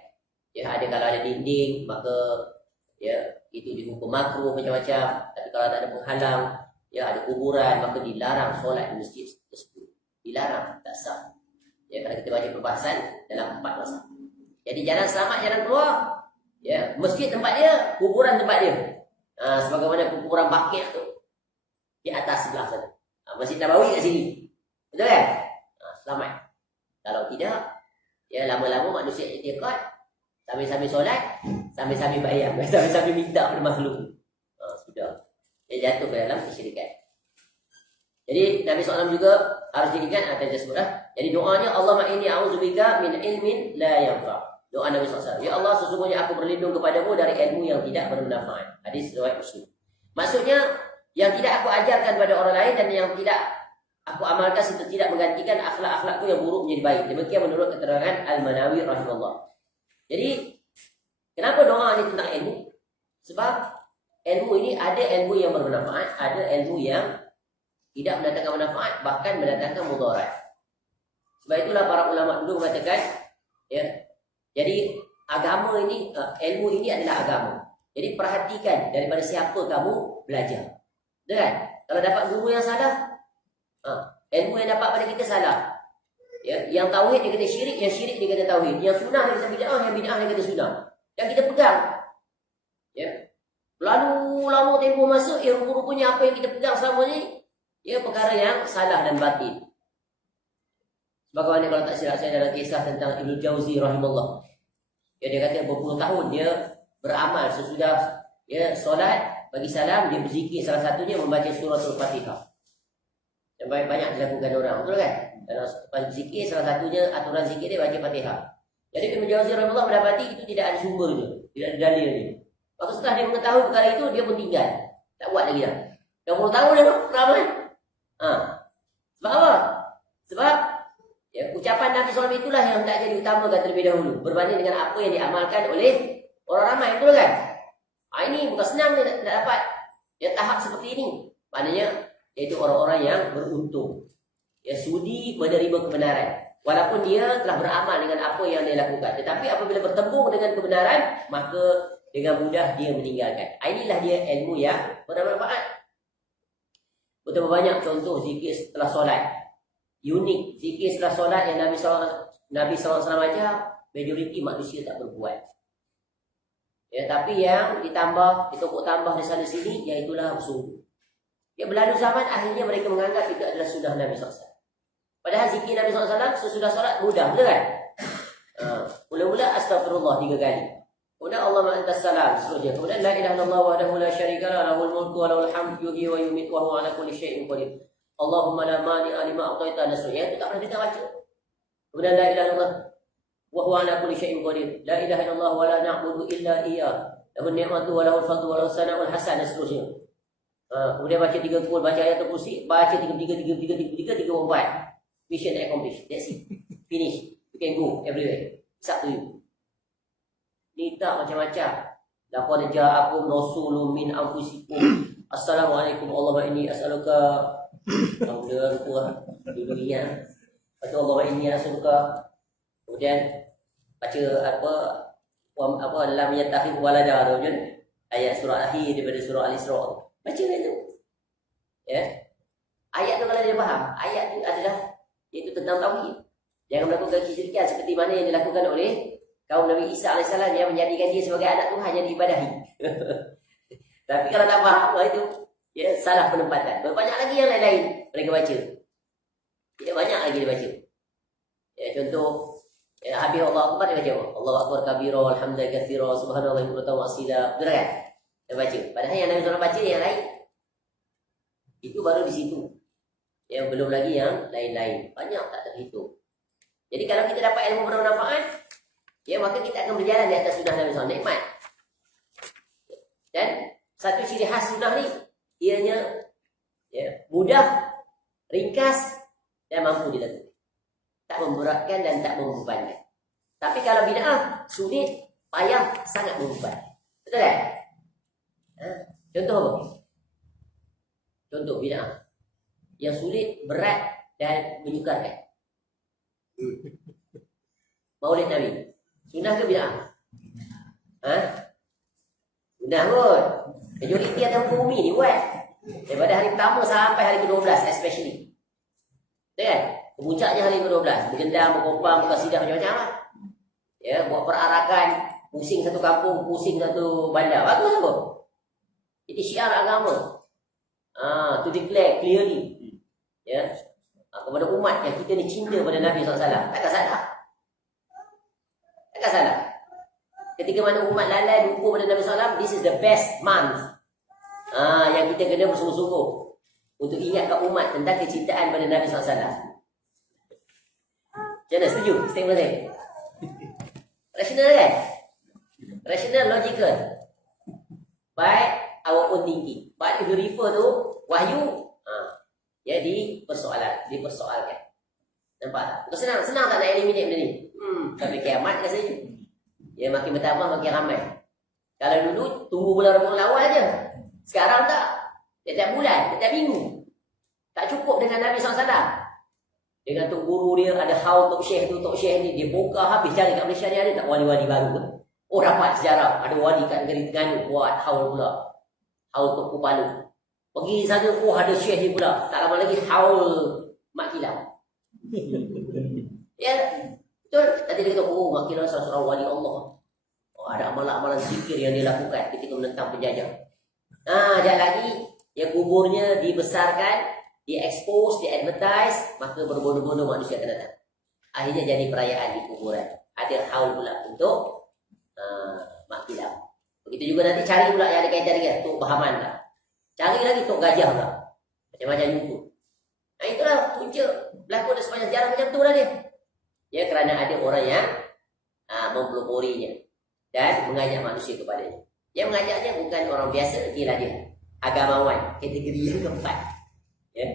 Ya, ada kalau ada dinding, maka ya itu dihukum makruh macam-macam. Tapi kalau tak ada penghalang, ya ada kuburan, maka dilarang solat di masjid tersebut. Dilarang, tak sah. Ya, kalau kita baca perbahasan dalam 4 masa. Jadi jalan selamat, jalan keluar. Ya, masjid tempat dia, kuburan tempat dia. Sebagaimana kuburan Baqi' tu di atas sebelah sana. Masjid Nabawi kat sini. Betul kan? Selamat. Kalau tidak, ya lama-lama manusia i'tiqad, sambil-sambil solat, sambil-sambil bayar, sambil-sambil minta pada makhluk. Sudah. Dia jatuh ke dalam kesyirikan. Jadi Nabi SAW juga harus jadikan atas sebutlah. Jadi doanya, Allahumma inni a'udzubika min ilmin la yanfa'. Doa Nabi SAW. Ya Allah, sesungguhnya aku berlindung kepadamu dari ilmu yang tidak bermanfaat. Hadis riwayat Muslim. Maksudnya, yang tidak aku ajarkan pada orang lain dan yang tidak aku amalkan serta tidak menggantikan akhlak-akhlakku yang buruk menjadi baik. Demikian menurut keterangan Al-Manawi rahimahullah. Jadi, kenapa doa ini tentang ilmu? Sebab ilmu ini ada ilmu yang bermanfaat, ada ilmu yang tidak mendatangkan manfaat, bahkan mendatangkan mudarat. Sebab itulah para ulama dulu mengatakan, ya, jadi agama ini, ilmu ini adalah agama. Jadi perhatikan daripada siapa kamu belajar. Betul kan? Kalau dapat guru yang salah, ilmu yang dapat pada kita salah. Ya, yang tauhid dia kata syirik, yang syirik dia kata tauhid. Yang sunnah dia kata bid'ah, yang bid'ah dia kata sunnah. Yang kita pegang. Ya. Lalu lama tempoh masa, rupa-rupanya apa yang kita pegang selama ni, ya perkara yang salah dan batin. Bagaimana kalau tak silap saya dalam kisah tentang Ibnu Jauzi rahimahullah. Ya, dia kata berpuluh tahun dia beramal sesudah ya solat, bagi salam, dia berzikir, salah satunya membaca surah Al-Fatihah. Dan banyak dilakukan orang, betul kan? Dalam berzikir, salah satunya aturan zikir dia baca Fatihah. Jadi Ibnu Jauzi rahimahullah mendapati itu tidak ada sumbernya, tidak ada dalilnya. Maka setelah dia mengetahui perkara itu, dia pun tinggal, tak buat lagi dah. 20 tahun dia beramal. Sebab apa? Sebab ya, ucapan Nabi SAW itulah yang hendaknya diutamakan terlebih dahulu berbanding dengan apa yang diamalkan oleh orang ramai, betul kan? Ini bukan senang dia nak dapat ya tahap seperti ini. Maknanya iaitu orang-orang yang beruntung, ya sudi menerima kebenaran walaupun dia telah beramal dengan apa yang dia lakukan. Tetapi apabila bertemu dengan kebenaran, maka dengan mudah dia meninggalkan. Inilah dia ilmu yang bermanfaat. Betapa banyak contoh zikir setelah solat. Unik zikir setelah solat yang Nabi SAW ajar, majoriti manusia tak berbuat. Ya, tapi yang ditambah, ditokok tambah di sana sini, iaitulah bersungguh. Ya, berlalu zaman akhirnya mereka menganggap itu adalah sunnah Nabi SAW. Padahal zikir Nabi SAW sesudah solat mudah, betul kan? Mula-mula astagfirullah 3 kali. Kemudian Allahumma antas salam, seterusnya. Kemudian la ilaha illallah wahdahu la syarika lah, lahul mulku wa lahul hamdu yuhyi wa yumiitu wa huwa ala kulli syai'in qadir. Allahumma la mani'a lima a'taita, dan seterusnya. Itu tak pernah kita baca. Kemudian la ilaha illallah wa huwa ala kulli syai'in qadir. La ilaha illallah wa la na'budu illa iyyah. Lahu ni'matu wa lahu al-fadlu wa lahu sana'ul hasan dan seterusnya. Kemudian baca 30, baca ayat kursi, baca 33, 34. Mission accomplished. That's it. Finish. You can go everywhere. It's up to you. Ni tak macam-macam. Laqad ja'akum rasulun min anfusikum. Assalamualaikum Allahumma inni as'aluka. Kemudian dulu ingat. Atau Allahumma inni as'aluka. Kemudian baca apa dalam yatakhid walada tu kan, ayat surah akhir daripada surah Al-Isra. Baca itu. Ya. Ayat tu kalau dia faham, ayat itu adalah iaitu tentang tauhid. Jangan melakukan kesyirikan seperti mana yang dilakukan oleh kaum Nabi Isa AS yang menjadikan dia sebagai anak Tuhan yang diibadahi. Tapi kalau tak faham itu ya salah penempatan. Banyak lagi yang lain-lain mereka baca. Ya, banyak lagi dia baca. Ya, contoh ya, habis Allah Akbar dia baca apa? Allah Akbar kabira, alhamdulillah katsira, subhanallah wa asila. Betul kan? Dia baca. Padahal yang Nabi SAW baca yang lain. Itu baru di situ. Yang belum lagi yang lain-lain. Banyak tak terhitung. Jadi kalau kita dapat ilmu bermanfaat, ya maka kita akan berjalan di atas sunnah Nabi SAW. Nikmat. Dan satu ciri khas sunnah ni, ianya ya, mudah, ringkas dan mampu dilakukan. Tak memberatkan dan tak membebankan. Tapi kalau bid'ah sulit, payah, sangat membebankan. Betul tak? Contoh apa? Contoh bid'ah yang sulit, berat dan menyukarkan. Maulid Nabi. Sunnah ke bid'ah? Sunnah kot. Majoriti atas muka bumi ni buat. Daripada hari pertama sampai hari ke-12 especially. Betul kan? Kemuncaknya hari ke-12. Bergendang, berkompang, berkasidah macam-macam lah. Ya, buat perarakan. Pusing satu kampung, pusing satu bandar. Bagus apa? Jadi syiar agama. To declare clearly. Ya. Kepada umat yang kita ni cinta pada Nabi SAW. Takkan salah. Takkan salah. Ketika mana umat lalai lupa pada Nabi SAW, this is the best month. Yang kita kena bersungguh-sungguh untuk ingatkan umat tentang kecintaan pada Nabi SAW. Macam mana? Setuju? Statement saya? Rasional kan? Rasional, logical. By our own thinking. But if you refer to wahyu, ya dipersoalkan. Nampak tak? Senang tak nak eliminate benda ni? Sampai kiamat rasanya. Ya makin bertambah makin ramai. Kalau dulu tunggu bulan Rabiul Awal je. Sekarang tak. Setiap bulan, setiap minggu. Tak cukup dengan Nabi SAW. Dengan tok guru dia ada haul tok syekh tu, tok syekh ni dia buka habis cari kat Malaysia ni ada tak wali-wali baru ke? Oh dapat sejarah, ada wali kat negeri Terengganu buat haul pula. Haul tok Kupalu. Pergi sana ada syekh ni pula. Tak lama lagi haul Mak Kilau. Ya, betul. Nanti dia kata, Mak Kilau salah seorang wali Allah. Ada amalan-amalan zikir yang dia lakukan ketika menentang penjajah. Sekejap lagi ya kuburnya dibesarkan, di-expose, di-advertise, maka berbondong-bondong manusia akan datang. Akhirnya jadi perayaan di kuburan. Ada haul pula untuk Mak Kilau. Begitu juga nanti cari pula yang ada kaitan dengan Tok Bahaman pula. Cari lagi Tok Gajah pula. Macam-macam YouTube. Itulah punca berlaku ada sepanjang sejarah macam tu lah dia. Ya, kerana ada orang yang mempeloporinya dan mengajak manusia kepadanya. Yang mengajaknya bukan orang biasa, ialah dia agamawan, kategori yang keempat. Ya.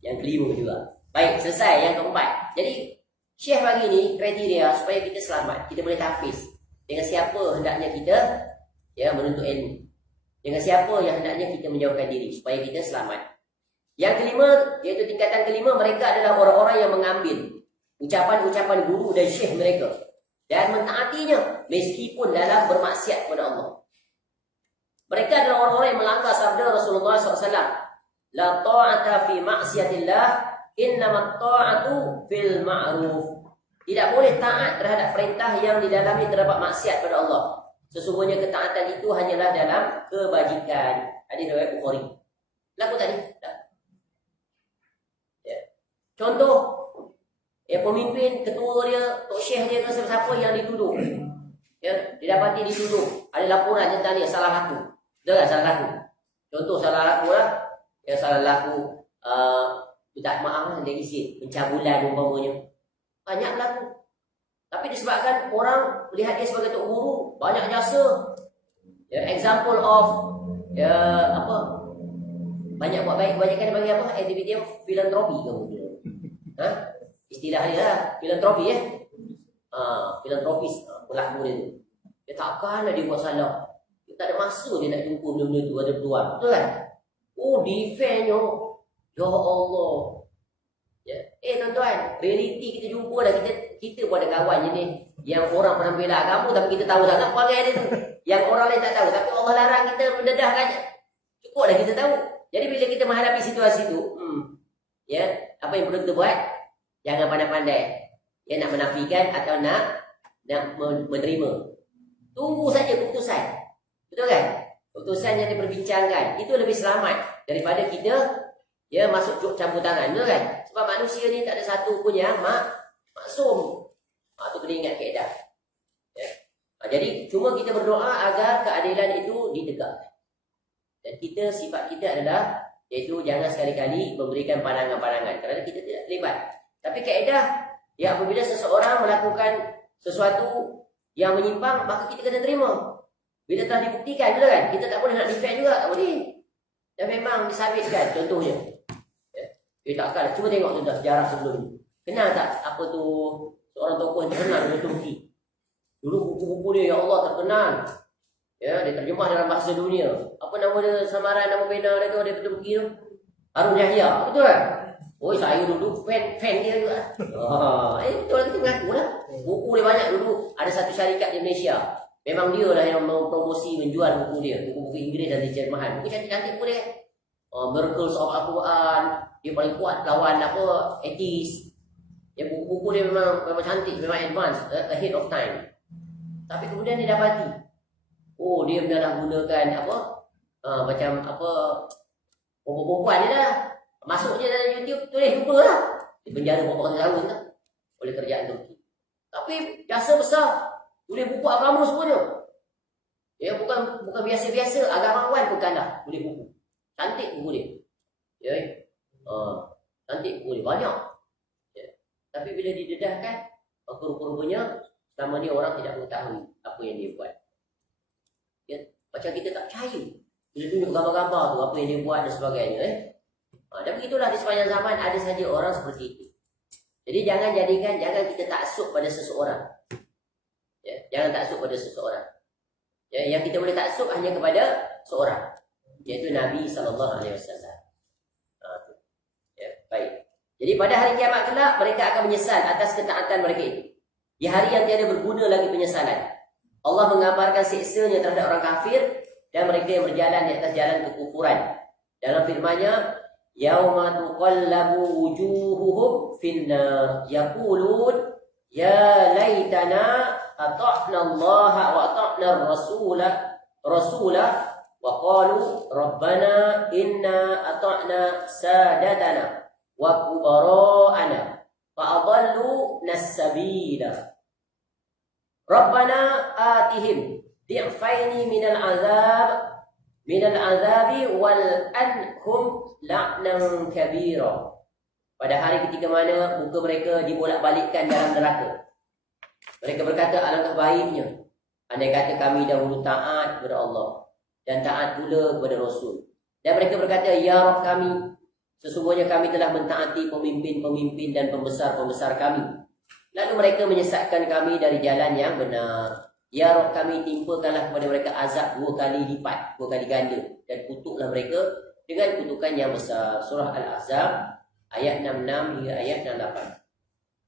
Yang kelima juga. Baik, selesai yang keempat. Jadi Syekh bagi ni kriteria supaya kita selamat. Kita boleh tahfiz. Dengan siapa hendaknya kita menuntut ilmu. Dengan siapa yang hendaknya kita menjauhkan diri supaya kita selamat. Yang kelima, iaitu tingkatan kelima, mereka adalah orang-orang yang mengambil ucapan-ucapan guru dan syekh mereka dan mentaatinya meskipun dalam bermaksiat kepada Allah. Mereka adalah orang-orang yang melanggar sabda Rasulullah SAW. La ta'ata fi ma'siyatillah, innamat ta'atu fil ma'ruf. Tidak boleh taat terhadap perintah yang di dalamnya terdapat maksiat pada Allah. Sesungguhnya ketaatan itu hanyalah dalam kebajikan. Hadis riwayat Bukhari. Laku tadi. Ya. Contoh, pemimpin, ketua dia, tok syekh dia ke siapa yang dituduh. Ya, didapati dituduh. Ada laporan tentang dia salah laku. Betul tak salah laku? Contoh salah laku lah. Ya, salah laku minta maaf lah, dia isi pencabulan umpamanya. Banyak berlaku. Tapi disebabkan orang lihat dia sebagai tok guru, banyak jasa. Ya, example of ya apa? Banyak buat baik, kebanyakan dia panggil apa? Aktiviti filantropi kemudian. Ha? Istilah dia lah, filantropi ya. Filantropis pelaku dia tu. Dia takkan dia buat salah. Dia tak ada masa dia nak jumpa benda-benda tu ada peluang. Betul kan? Oh, defend yo. Ya Allah. Ya. Tuan-tuan, realiti kita jumpa dah, kita pun ada kawan je ni yang orang pernah bela agama tapi kita tahu sangat perangai dia tu. Yang orang lain tak tahu tapi Allah larang kita mendedahkan. Cukup dah kita tahu. Jadi bila kita menghadapi situasi tu, ya, apa yang perlu kita buat? Jangan pandai-pandai. Ya, nak menafikan atau nak menerima. Tunggu saja keputusan. Betul kan? Keputusan yang diperbincangkan itu lebih selamat daripada kita ya masuk campur tangan, betul kan? Sebab manusia ni tak ada satu pun yang maksum. Tu kena ingat kaedah. Ya. Jadi cuma kita berdoa agar keadilan itu ditegakkan. Dan kita sifat kita adalah iaitu jangan sekali-kali memberikan pandangan-pandangan kerana kita tidak terlibat. Tapi kaedah ya apabila seseorang melakukan sesuatu yang menyimpang maka kita kena terima. Bila telah dibuktikan, betul kan? Kita tak boleh nak defend juga, tak boleh. Dan memang disabitkan contohnya. Kita takkan cuba tengok tuan sejarah sebelum ni. Kenal tak apa tu seorang tokoh yang terkenal dari Turki. Dulu buku-buku dia ya Allah terkenal. Ya, dia terjemah dalam bahasa dunia. Apa nama dia samaran nama pena dia tu dari Turki tu? Harun Yahya, betul kan? Oh, saya dulu fan dia juga. Betul kita mengaku lah. Buku dia banyak dulu. Ada satu syarikat di Malaysia. Memang dia lah yang mempromosi menjual buku dia. Buku-buku Inggeris dan terjemahan. Buku cantik-cantik pun dia. Miracles of Al-Quran. Dia paling kuat lawan apa atheist. Ya, buku-buku dia memang cantik, memang advance, ahead of time. Tapi kemudian dia dapati, oh dia menyalahgunakan apa macam apa perempuan dia dah masuk je dalam YouTube, tulis lupa lah. Di penjara beberapa tahun lah oleh kerajaan Turki. Tapi jasa besar, tulis buku agama semuanya. Ya, bukan biasa-biasa, agamawan pun kalah tulis buku. Cantik buku dia. Ya. Cantik buku dia banyak. Ya. Tapi bila didedahkan, rupa-rupanya selama ni orang tidak mengetahui apa yang dia buat. Ya. Macam kita tak percaya bila tunjuk gambar-gambar tu apa yang dia buat dan sebagainya. Dan begitulah di sepanjang zaman ada saja orang seperti itu. Jadi jangan kita taksub pada seseorang. Ya, jangan taksub pada seseorang. Ya, yang kita boleh taksub hanya kepada seorang, yaitu Nabi sallallahu alaihi wasallam. Ya, baik. Jadi pada hari kiamat kelak mereka akan menyesal atas ketaatan mereka itu. Di hari yang tiada berguna lagi penyesalan. Allah menggambarkan siksanya terhadap orang kafir dan mereka yang berjalan di atas jalan kekufuran. Dalam firman-Nya, yauma tuqallabu wujuhuhum finnar yaqulun ya laitana ata'na Allah wa ata'na rasula wa qalu rabbana inna ata'na sadatana wa kubara'ana fa adalluna as-sabila rabbana atihim di'faini minal azabi wal anhum la'nan kabira. Pada hari ketika mana muka mereka dibolak-balikkan dalam neraka, mereka berkata, alangkah baiknya andai kata kami dahulu taat kepada Allah dan taat pula kepada Rasul. Dan mereka berkata, ya Rabb kami, sesungguhnya kami telah mentaati pemimpin-pemimpin dan pembesar-pembesar kami. Lalu mereka menyesatkan kami dari jalan yang benar. Ya Rabb kami, timpakanlah kepada mereka azab 2 kali lipat, 2 kali ganda, dan kutuklah mereka dengan kutukan yang besar. Surah Al-Ahzab ayat 66 hingga ayat 68.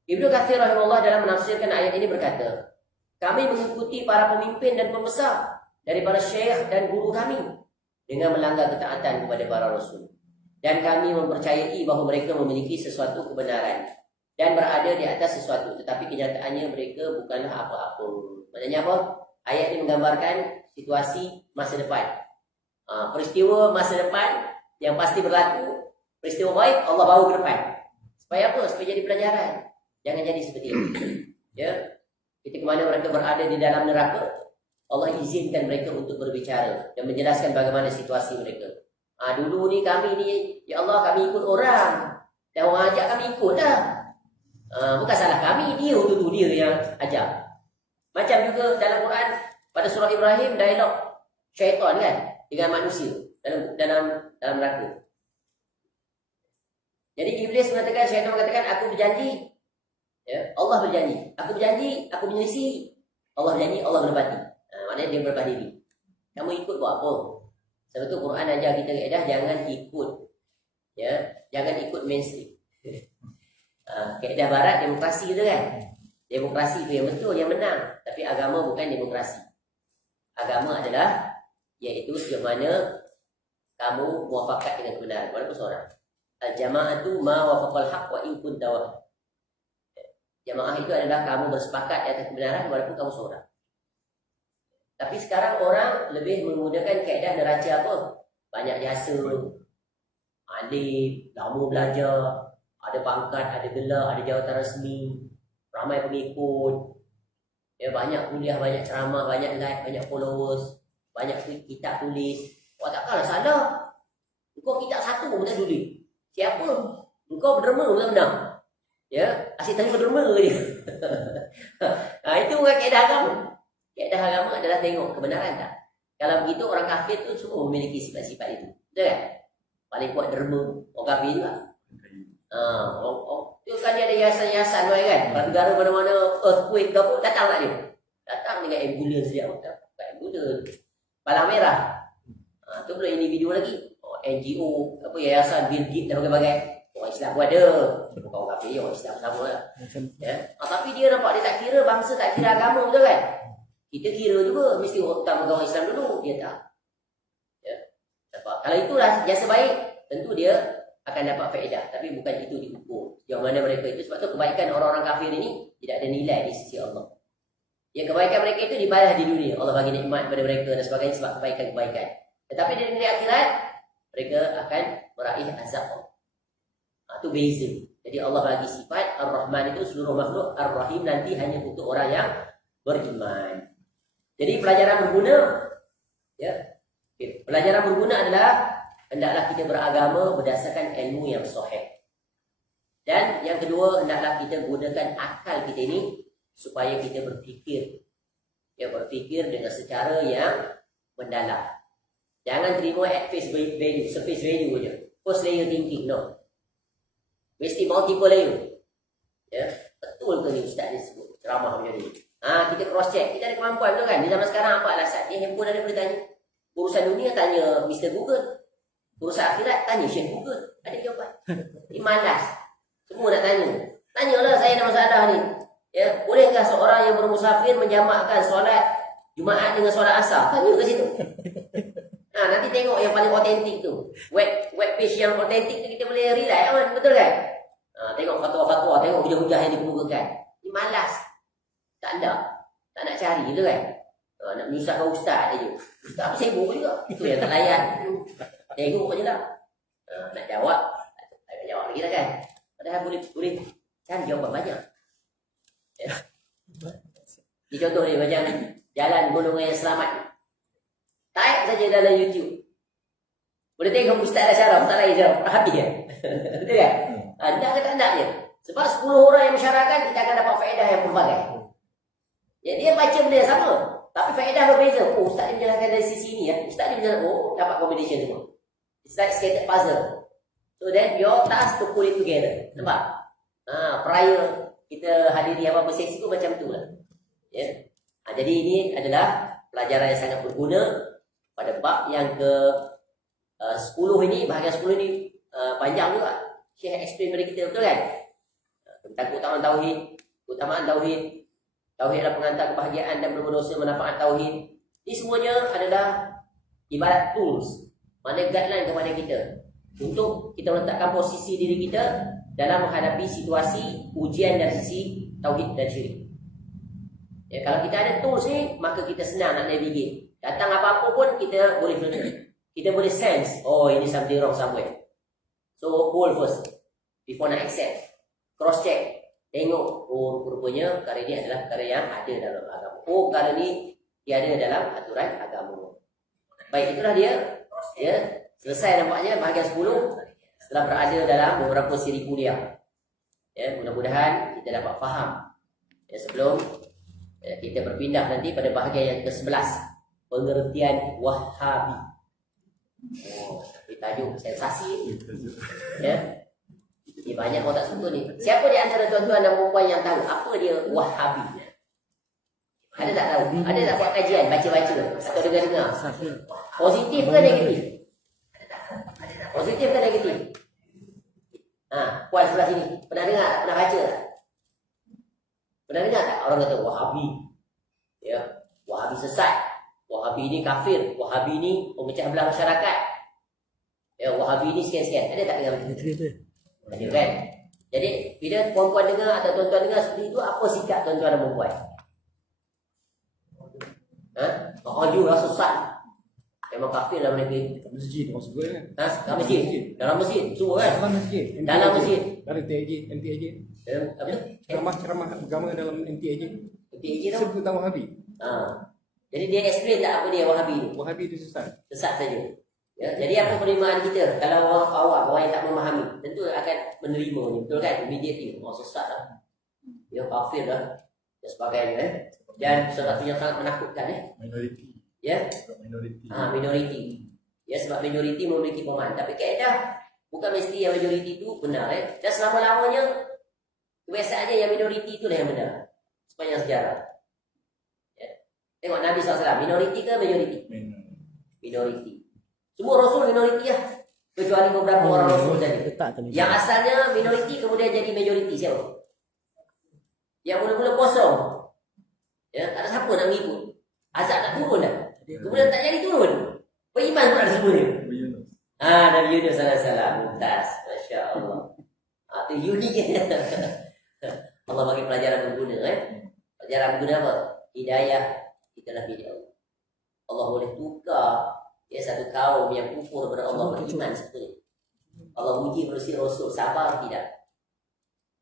Ibnu Katsir rahimahullah dalam menafsirkan ayat ini berkata, kami mengikuti para pemimpin dan pembesar dari para syekh dan guru kami dengan melanggar ketaatan kepada para rasul. Dan kami mempercayai bahawa mereka memiliki sesuatu kebenaran dan berada di atas sesuatu, tetapi kenyataannya mereka bukanlah apa-apa. Maksudnya apa? Ayat ini menggambarkan situasi masa depan. Peristiwa masa depan yang pasti berlaku, peristiwa baik Allah bawa ke depan. Supaya apa? Supaya jadi pelajaran. Jangan jadi seperti itu. Ya. Ketika mana mereka berada di dalam neraka, Allah izinkan mereka untuk berbicara dan menjelaskan bagaimana situasi mereka. Dulu ni kami ni, ya Allah kami ikut orang. Dan orang ajak kami ikut dah. Bukan salah kami, dia tu dia yang ajar. Macam juga dalam Quran pada surah Ibrahim dialog syaitan kan dengan manusia dalam neraka. Jadi iblis mengatakan, syaitan mengatakan, aku berjanji, ya, Allah berjanji, aku berjanji, aku menyelisih, Allah berjanji, Allah menepati. Maknanya dia berlepas diri. Kamu ikut buat apa? Sebab tu Quran ajar kita kaedah jangan ikut, ya, jangan ikut mainstream. Kaedah barat demokrasi gitu kan. Demokrasi itu yang betul, yang menang. Tapi agama bukan demokrasi. Agama adalah iaitu bagaimana kamu muafakat dengan kebenaran walaupun seorang. Al-jama'atu ma wafaqal haq wa in kunta wahid. Jamaah itu adalah kamu bersepakat di atas kebenaran walaupun kamu seorang. Tapi sekarang orang lebih menggunakan kaedah neraca apa? Banyak jasa, alim, lama belajar, ada pangkat, ada gelar, ada jawatan resmi, ramai pengikut, ya, banyak kuliah, banyak ceramah, banyak like, banyak followers, banyak kitab tulis. Takkanlah salah. Engkau kitab satu pun tak tulis. Siapa? Engkau berderma pun tak menang. Ya, asyik tanya berderma ke dia. Itu bukan kaedah agama. Kaedah agama adalah tengok kebenaran tak. Kalau begitu orang kafir tu semua memiliki sifat-sifat itu. Betul kan? Paling kuat derma. Orang kafir juga. Itu kan dia ada hiasan-hiasan kan. Kalau negara mana-mana earthquake ke apa, datang tak dia? Datang dengan ambulans dia. Bukan ambulans. Palang merah. Tu pula individu lagi. NGO, apa yayasan, Bill Gates dan berbagai. Orang Islam pun ada. Bukan orang kafir, orang Islam sama lah. Ya. Tapi dia nampak dia tak kira bangsa, tak kira agama, betul kan? Kita kira juga. Mesti utama orang Islam dulu. Dia tak. Ya. Kalau itulah jasa baik, tentu dia akan dapat faedah. Tapi bukan itu diukur. Yang mana mereka itu. Sebab tu kebaikan orang-orang kafir ini tidak ada nilai di sisi Allah. Yang kebaikan mereka itu dibalas di dunia. Allah bagi nikmat kepada mereka dan sebagainya sebab kebaikan-kebaikan. Tetapi di negeri akhirat, mereka akan meraih azab Allah. Itu beza. Jadi Allah bagi sifat Ar-Rahman itu seluruh makhluk, Ar-Rahim nanti hanya untuk orang yang beriman. Jadi pelajaran berguna, ya. Okay. Pelajaran berguna adalah hendaklah kita beragama berdasarkan ilmu yang sahih. Dan yang kedua, hendaklah kita gunakan akal kita ini supaya kita berfikir. Ya, berfikir dengan secara yang mendalam. Jangan terima at face value, surface value je. First layer thinking, no. Mesti multiple layer. Ya, betul ke ni ustaz ni sebut ceramah macam ni? Kita cross check. Kita ada kemampuan tu kan. Di zaman sekarang apa alasan? Ni handphone ada boleh tanya. Urusan dunia tanya Mr. Google. Urusan akhirat tanya Syekh Google. Ada jawapan. Ni malas. Semua nak tanya. Tanyalah saya ada masalah ni. Ya, bolehkah seorang yang bermusafir menjamakkan solat Jumaat dengan solat Asar? Tanya ke situ. Nanti tengok yang paling otentik tu. Web page yang otentik tu kita boleh rely kan, betul kan? Tengok fatwa-fatwa, tengok hujah-hujah yang dikemukakan. Ini malas. Tak nak cari gitu kan? Nak menyusahkan ustaz je. Ustaz sibuk juga. Itu yang tak layan. Tengok je lah. Nak jawab, tak jawab lagi lah kan? Padahal boleh cari jawapan banyak. Ya. Ini contoh ni macam jalan golongan yang selamat. Type saja dalam YouTube. Boleh tengok ustaz dah syarah, ustaz lain syarah. Habis kan? Betul kan? Nak ke tak nak je. Sebab 10 orang yang mensyarahkan, kita akan dapat faedah yang berbagai. Ya, dia baca benda yang sama. Tapi faedah berbeza. Ustaz ni menjelaskan dari sisi ni ya. Ustaz ni menjelaskan, dapat combination semua. It's like scattered puzzle. So then your task to put it together. Nampak? Prior kita hadiri apa-apa sesi tu macam tu lah. Ya. Jadi ini adalah pelajaran yang sangat berguna pada bab yang ke 10 ini, bahagian 10 ini panjang juga. Syekh explain kepada kita, betul kan? Tentang keutamaan tauhid, keutamaan tauhid. Tauhid adalah pengantar kebahagiaan dan berdosa manfaat tauhid. Ini semuanya adalah ibarat tools, mana guideline kepada kita untuk kita meletakkan posisi diri kita dalam menghadapi situasi ujian dari sisi tauhid dan syirik. Ya, kalau kita ada tools ni, maka kita senang nak navigate. Datang apa-apa pun kita boleh filter. Kita boleh sense, oh ini something wrong somewhere. So hold first before nak accept. Cross check. Tengok, oh rupanya perkara ini adalah perkara yang ada dalam agama. Oh perkara ini tiada dalam aturan agama. Baik, itulah dia. Ya, selesai nampaknya bahagian 10 setelah berada dalam beberapa siri kuliah. Ya, mudah-mudahan kita dapat faham. Ya, sebelum kita berpindah nanti pada bahagian yang ke-11, pengertian Wahabi. Tajuk sensasi. Ya. Ini banyak orang tak suka ni. Siapa di antara tuan-tuan dan puan yang tahu apa dia Wahabi? Ada tak tahu? Ada tak buat kajian, baca-baca atau dengar-dengar? Positif ke negatif? Positif ke negatif? Puan sebelah sini. Pernah dengar tak? Pernah baca tak? Pernah dengar tak? Orang kata Wahabi. Ya, Wahabi sesat. Wahabi ni kafir. Wahabi ni pemecah belah masyarakat. Ya, Wahabi ni sekian-sekian. Ada tak dengar begitu? Ada kan? Jadi, bila puan-puan dengar atau tuan-tuan dengar seperti itu, apa sikap tuan-tuan dan puan? You rasa sesat. Memang kafir lah mereka. Kat masjid orang sebut kan. Dalam masjid. Dalam masjid. Semua kan? Dalam masjid. Dalam masjid. Dalam MTAJ. Ceramah agama dalam MTAJ. MTAJ tu? Sebut tentang Wahabi. Jadi dia explain tak apa dia Wahabi ni? Wahabi itu sesat. Sesat saja. Ya, jadi apa penerimaan kita? Kalau orang awam, orang yang tak memahami, tentu akan menerima ni. Betul kan? Immediately. Oh, sesat lah. Dia kafir lah. Dan sebagainya. Dan sesuatu yang sangat menakutkan. Minoriti. Ya? Minoriti. Minoriti. Ya, sebab minoriti memiliki pemahaman. Tapi kaedah bukan mesti yang minoriti itu benar. Dan selama-lamanya kebiasaannya yang minoriti itulah yang benar. Sepanjang sejarah. Ya. Tengok Nabi SAW. Minoriti ke majoriti? Minoriti. Semua Rasul minoriti lah. Kecuali beberapa orang Rasul tadi. Yang asalnya minoriti kemudian jadi majoriti. Siapa? Yang mula-mula kosong. Ya, tak ada siapa nak mengikut. Azab tak turun dah. Kemudian tak jadi turun. Beriman pun ada semua dia. Nabi Yunus SAW. Mumtaz. Masya Allah. Itu unik. Allah bagi pelajaran berguna. Pelajaran berguna apa? Hidayah. Itulah hidayah Allah. Allah boleh tukar satu kaum yang kufur kepada Allah beriman seperti Allah uji manusia Rasul. Sabar tidak?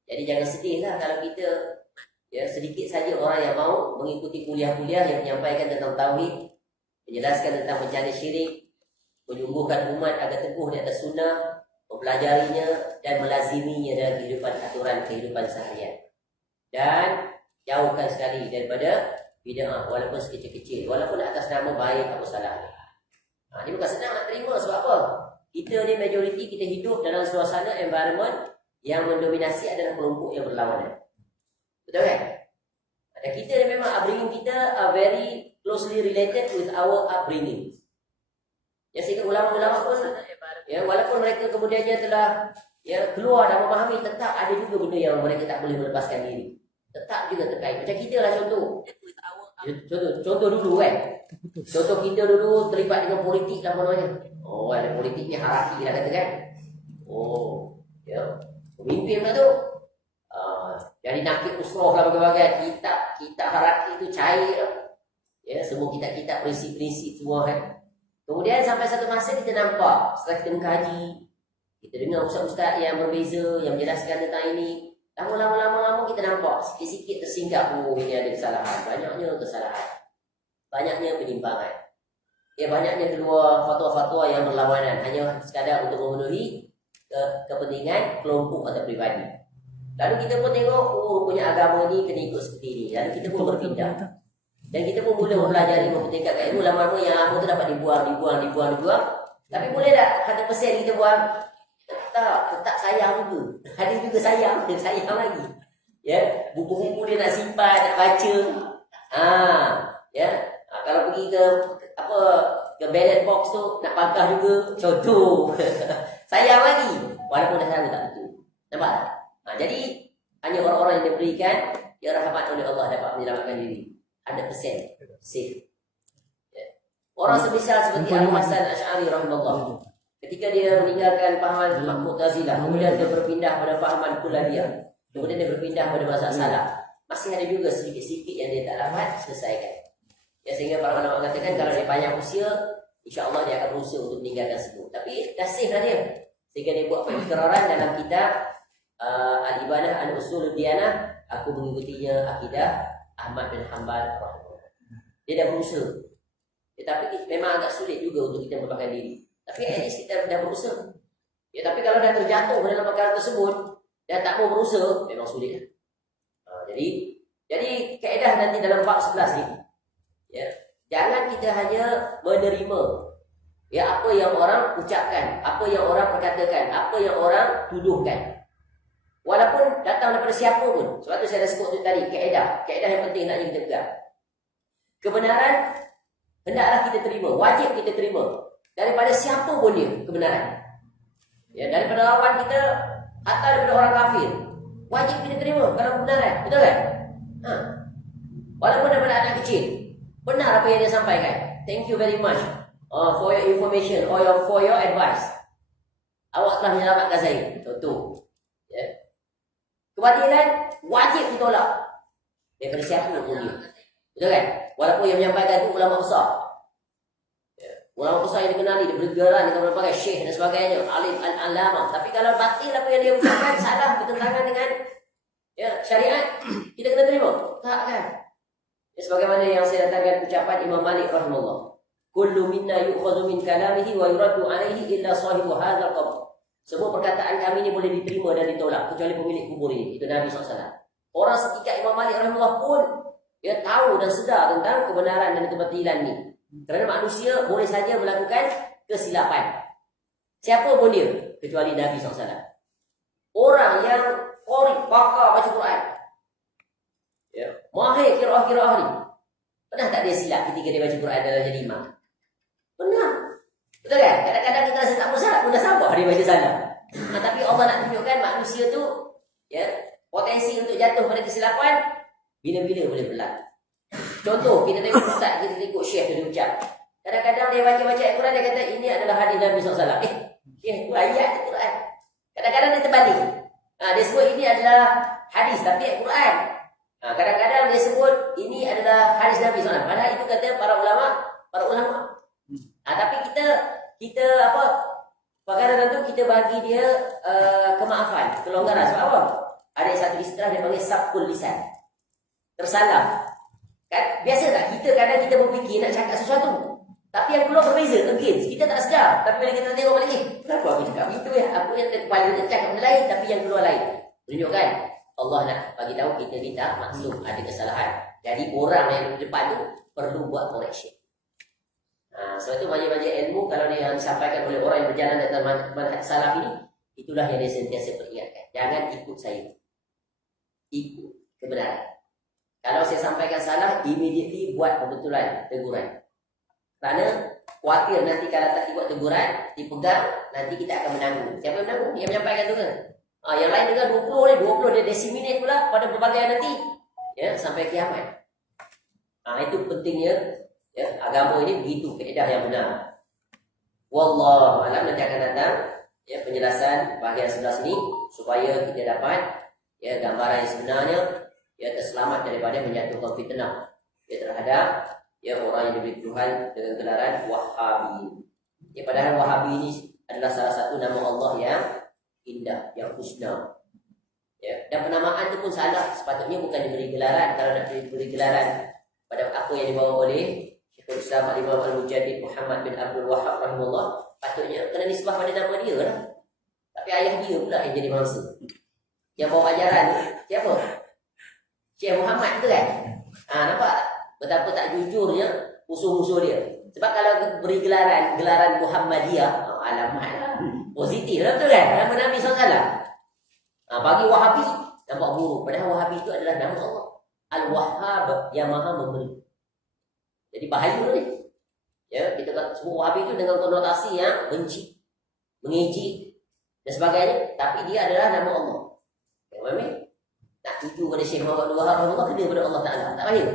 Jadi jangan sedihlah kalau kita sedikit saja orang yang mau mengikuti kuliah-kuliah yang menyampaikan tentang tauhid, menjelaskan tentang bencana syirik, menyungguhkan umat agar teguh di atas sunnah, mempelajarinya dan melaziminya dalam kehidupan aturan kehidupan seharian. Dan jauhkan sekali daripada bid'ah walaupun sekecil-kecil, walaupun atas nama baik atau salah. Ini bukan senang nak terima. Sebab apa? Kita ni majoriti, kita hidup dalam suasana environment yang mendominasi adalah kelompok yang berlawanan. Betul kan? Dan kita ni memang upbringing kita are very closely related with our upbringing. Sehingga ulama-ulama pun walaupun mereka kemudiannya telah keluar dan memahami, tetap ada juga benda yang mereka tak boleh melepaskan diri. Tetap juga terkait. Macam kita lah contoh. Contoh dulu kan. Contoh kita dulu terlibat dengan politik lah namanya. Ada politik ni haraki lah kata kan. Pemimpin lah tu. Jadi nakik usroh lah bagai-bagai. Kitab haraki tu cair lah. Semua kitab-kitab prinsip-prinsip semua kan. Kemudian sampai satu masa kita nampak, setelah kita mengkaji, kita dengar ustaz-ustaz yang berbeza, yang menjelaskan tentang ini. Lama-lama kita nampak sikit-sikit tersinggap. Ini ada kesalahan. Banyaknya kesalahan. Banyaknya penyimpangan. Banyaknya keluar fatwa-fatwa yang berlawanan. Hanya sekadar untuk memenuhi kepentingan kelompok atau pribadi. Lalu kita pun tengok, rupanya agama ni kena ikut seperti ini. Lalu kita pun berpindah. Dan kita pun mula mempelajari, mempertingkatkan ilmu. Lama-lama yang lama tu dapat dibuang. Tapi boleh tak 100% kita buang? Tetap sayang juga. Ada juga sayang lagi. Buku-buku dia nak simpan, nak baca. Kalau pergi ke ballot box tu nak pangkah juga, contoh. Sayang lagi. Walaupun dah tahu tak betul. Nampak tak? Jadi hanya orang-orang yang diberikan rahmat oleh Allah dapat menyelamatkan diri. 100% safe. Orang semisal seperti Abu Hasan Asy'ari rahimahullah. Ketika dia meninggalkan pahaman Mu'tazilah, kemudian dia berpindah pada pahaman Kullabiyah, kemudian dia berpindah pada mazhab salaf, masih ada juga sedikit-sedikit yang dia tak dapat selesaikan. Sehingga para ulama mengatakan kalau dia banyak usia, insya-Allah dia akan berusaha untuk meninggalkan semua. Tapi dah safe lah dia. Sehingga dia buat pengikraran dalam kitab Al-Ibanah Al-Usul Diyanah, aku mengikutinya akidah Ahmad bin Hanbal rahimahullah. Dia dah berusaha. Tetapi memang agak sulit juga untuk kita melupakan diri. Tapi at least kita dah berusaha. Tapi kalau dah terjatuh dalam perkara tersebut, dan tak mau berusaha, memang sulit. Jadi kaedah nanti dalam bab 11 ni, ya, jangan kita hanya menerima ya apa yang orang ucapkan, apa yang orang perkatakan, apa yang orang tuduhkan. Walaupun datang daripada siapa pun. Sebab tu saya dah sebut tu tadi, kaedah yang penting nak kita pegang. Kebenaran hendaklah kita terima, wajib kita terima daripada siapa pun dia kebenaran. Ya, daripada lawan kita atau daripada orang kafir, wajib kita terima kalau kebenaran, betul kan? Walaupun daripada anak kecil, benar apa yang dia sampaikan. Thank you very much for your information or for your advice. Awak telah menyelamatkan saya. Contoh. Ya. Kebatilan wajib ditolak daripada siapa pun dia. Betul kan? Walaupun yang menyampaikan itu ulama besar. Ya. Ulama besar yang dikenali, dia bergerak, dia berbagai syekh dan sebagainya, alim al-alamah. Tapi kalau batil apa yang dia ucapkan salah, bertentangan dengan syariat, kita kena terima. Tak kan? Ya, sebagaimana yang saya datangkan ucapan Imam Malik rahimahullah. Kullu minna yu'khadhu min kalamihi wa yuraddu alaihi illa sahibu hadzal qabr. Semua perkataan kami ini boleh diterima dan ditolak kecuali pemilik kubur ini. Itu Nabi SAW. Orang seketika Imam Malik rahimahullah pun dia tahu dan sedar tentang kebenaran dan kebatilan ni. Kerana manusia boleh saja melakukan kesilapan. Siapa pun dia kecuali Nabi SAW. Orang yang pakar baca Quran, ya, mahir kiraah-kiraah ni, pernah tak dia silap ketika dia baca Quran dalam jadi imam? Pernah. Betul kan? Kadang-kadang kita rasa tak bersalah pun dah sabar dia baca salah. Tapi Allah nak tunjukkan manusia tu, ya, potensi untuk jatuh pada kesilapan bila-bila boleh berlaku. Contoh, kita tengok ustaz, kita tengok syekh tu dia ucap. Kadang-kadang dia baca-baca Al-Quran, dia kata ini adalah hadis Nabi SAW. Itu ayat Al-Quran. Kadang-kadang dia terbalik. Dia sebut ini adalah hadis tapi Al-Quran. Kadang-kadang dia sebut ini adalah hadis Nabi SAW. Padahal itu kata para ulama. Tapi kita apa? Perkara tu kita bagi dia kemaafan, kelonggaran. Sebab apa? Ada satu istilah dia panggil sabkul lisan. Tersalah. Kan biasa tak kita kadang kita berfikir nak cakap sesuatu, tapi yang keluar berbeza, against. Kita tak sedar. Tapi bila kita tengok balik, kenapa aku cakap itu ya? Aku yang kepala nak cakap benda lain, tapi yang keluar lain. Tunjukkan Allah nak bagi tahu kita ni tak maksum, ada kesalahan. Jadi orang yang di depan tu perlu buat correction. Sebab itu banyak-banyak ilmu kalau dia disampaikan oleh orang yang berjalan dalam manhaj salaf ini, itulah yang dia sentiasa peringatkan. Jangan ikut saya. Ikut kebenaran. Kalau saya sampaikan salah, immediately buat pembetulan, teguran. Kerana khawatir nanti kalau tak dibuat teguran, dipegang, nanti kita akan menanggung. Siapa yang menanggung? Yang menyampaikan tu kan? Yang lain dengan 20 dia disseminate pula pada pelbagai nanti. Ya, sampai kiamat. Itu pentingnya, ya, agama ini begitu, kaedah yang benar. Wallahu a'lam, nanti akan datang ya penjelasan bahagian sebelah sini supaya kita dapat ya gambaran yang sebenarnya, ya, terselamat daripada menjatuhkan fitnah ya terhadap ya orang yang diberi Tuhan dengan gelaran Wahabi. Ya, padahal Wahabi ini adalah salah satu nama Allah yang indah, yang husna. Ya, dan penamaan itu pun salah. Sepatutnya bukan diberi gelaran. Kalau nak diberi gelaran pada apa yang dibawa oleh Syekhul Islam Al-Imam Al-Mujaddid Muhammad bin Abdul Wahhab rahimahullah, patutnya kena nisbah pada nama dia lah. Tapi ayah dia pula yang jadi mangsa. Yang bawa ajaran ni siapa? Syekh Muhammad tu kan? Nampak betapa tak jujurnya musuh-musuh dia. Sebab kalau beri gelaran Muhammadiyah, alamat lah. Positif lah, betul kan? Nama Nabi SAW. Bagi Wahabi, nampak buruk. Padahal Wahabi itu adalah nama Allah. Al-Wahhab, yang maha memberi. Jadi bahaya ni. Ya, kita sebut Wahabi itu dengan konotasi yang benci, mengejek dan sebagainya. Tapi dia adalah nama Allah. Yang mana? Tak tuju pada Syekh Muhammad Abdul Wahab Allah, kena pada Allah Ta'ala. Tak bahaya.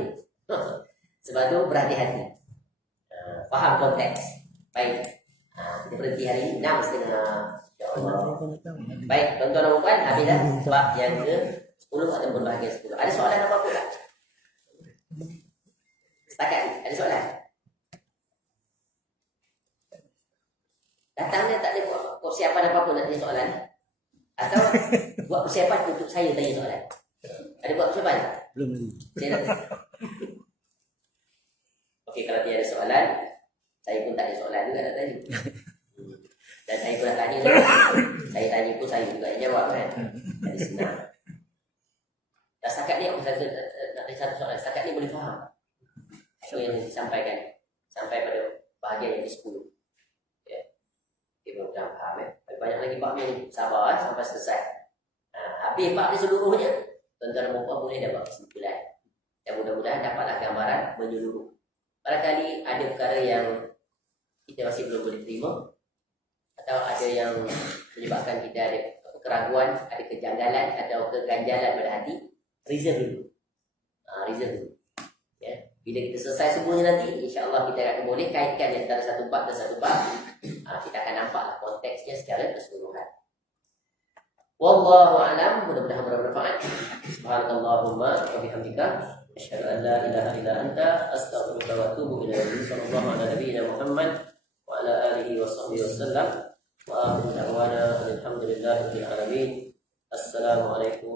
Sebab tu berhati-hati. Faham konteks. Baik. Kita berhenti hari ini 6:30. Baik, tuan-tuan dan puan, habis dah sebab yang ke-10 ataupun bahagian 10. Ada soalan apa-apa tak? Setakat ni, ada soalan? Datang dia tak ada buat persiapan apa-apa nak tanya soalan? Atau buat persiapan untuk saya tanya soalan? Ada buat persiapan? Belum lagi. Saya nak. Okey, kalau dia ada soalan, saya pun tak ada soalan juga nak tanya. Dan saya pun nak tanya juga. Saya tanya pun saya juga yang jawab kan. Jadi senang. Dan setakat ni aku nak tanya satu soalan. Setakat ni boleh faham apa yang disampaikan sampai pada bahagian yang ke-10. Ya. Kita mudah faham banyak lagi bab ni, sabar sampai selesai. Habis bab ni seluruhnya, tuan-tuan dan puan boleh dapat kesimpulan. Dan mudah-mudahan dapatlah gambaran menyeluruh. Barangkali ada perkara yang kita masih belum boleh terima, atau ada yang menyebabkan kita ada keraguan, ada kejanggalan atau keganjalan pada hati, reason dulu. Reason dulu. Ya. Bila kita selesai semuanya nanti, insya-Allah kita akan boleh kaitkan antara satu bab dan satu bab. Kita akan nampaklah konteksnya secara keseluruhan. Wallahu a'lam, mudah-mudahan bermanfaat. Subhanallahumma wa bihamdika asyhadu an la ilaha illa anta astaghfiruka wa atubu ilaik. Sallallahu ala nabiyyina Muhammad wa ala alihi wa sahbihi wasallam. Wa akhiru da'wana alhamdulillahi rabbil alamin. Assalamualaikum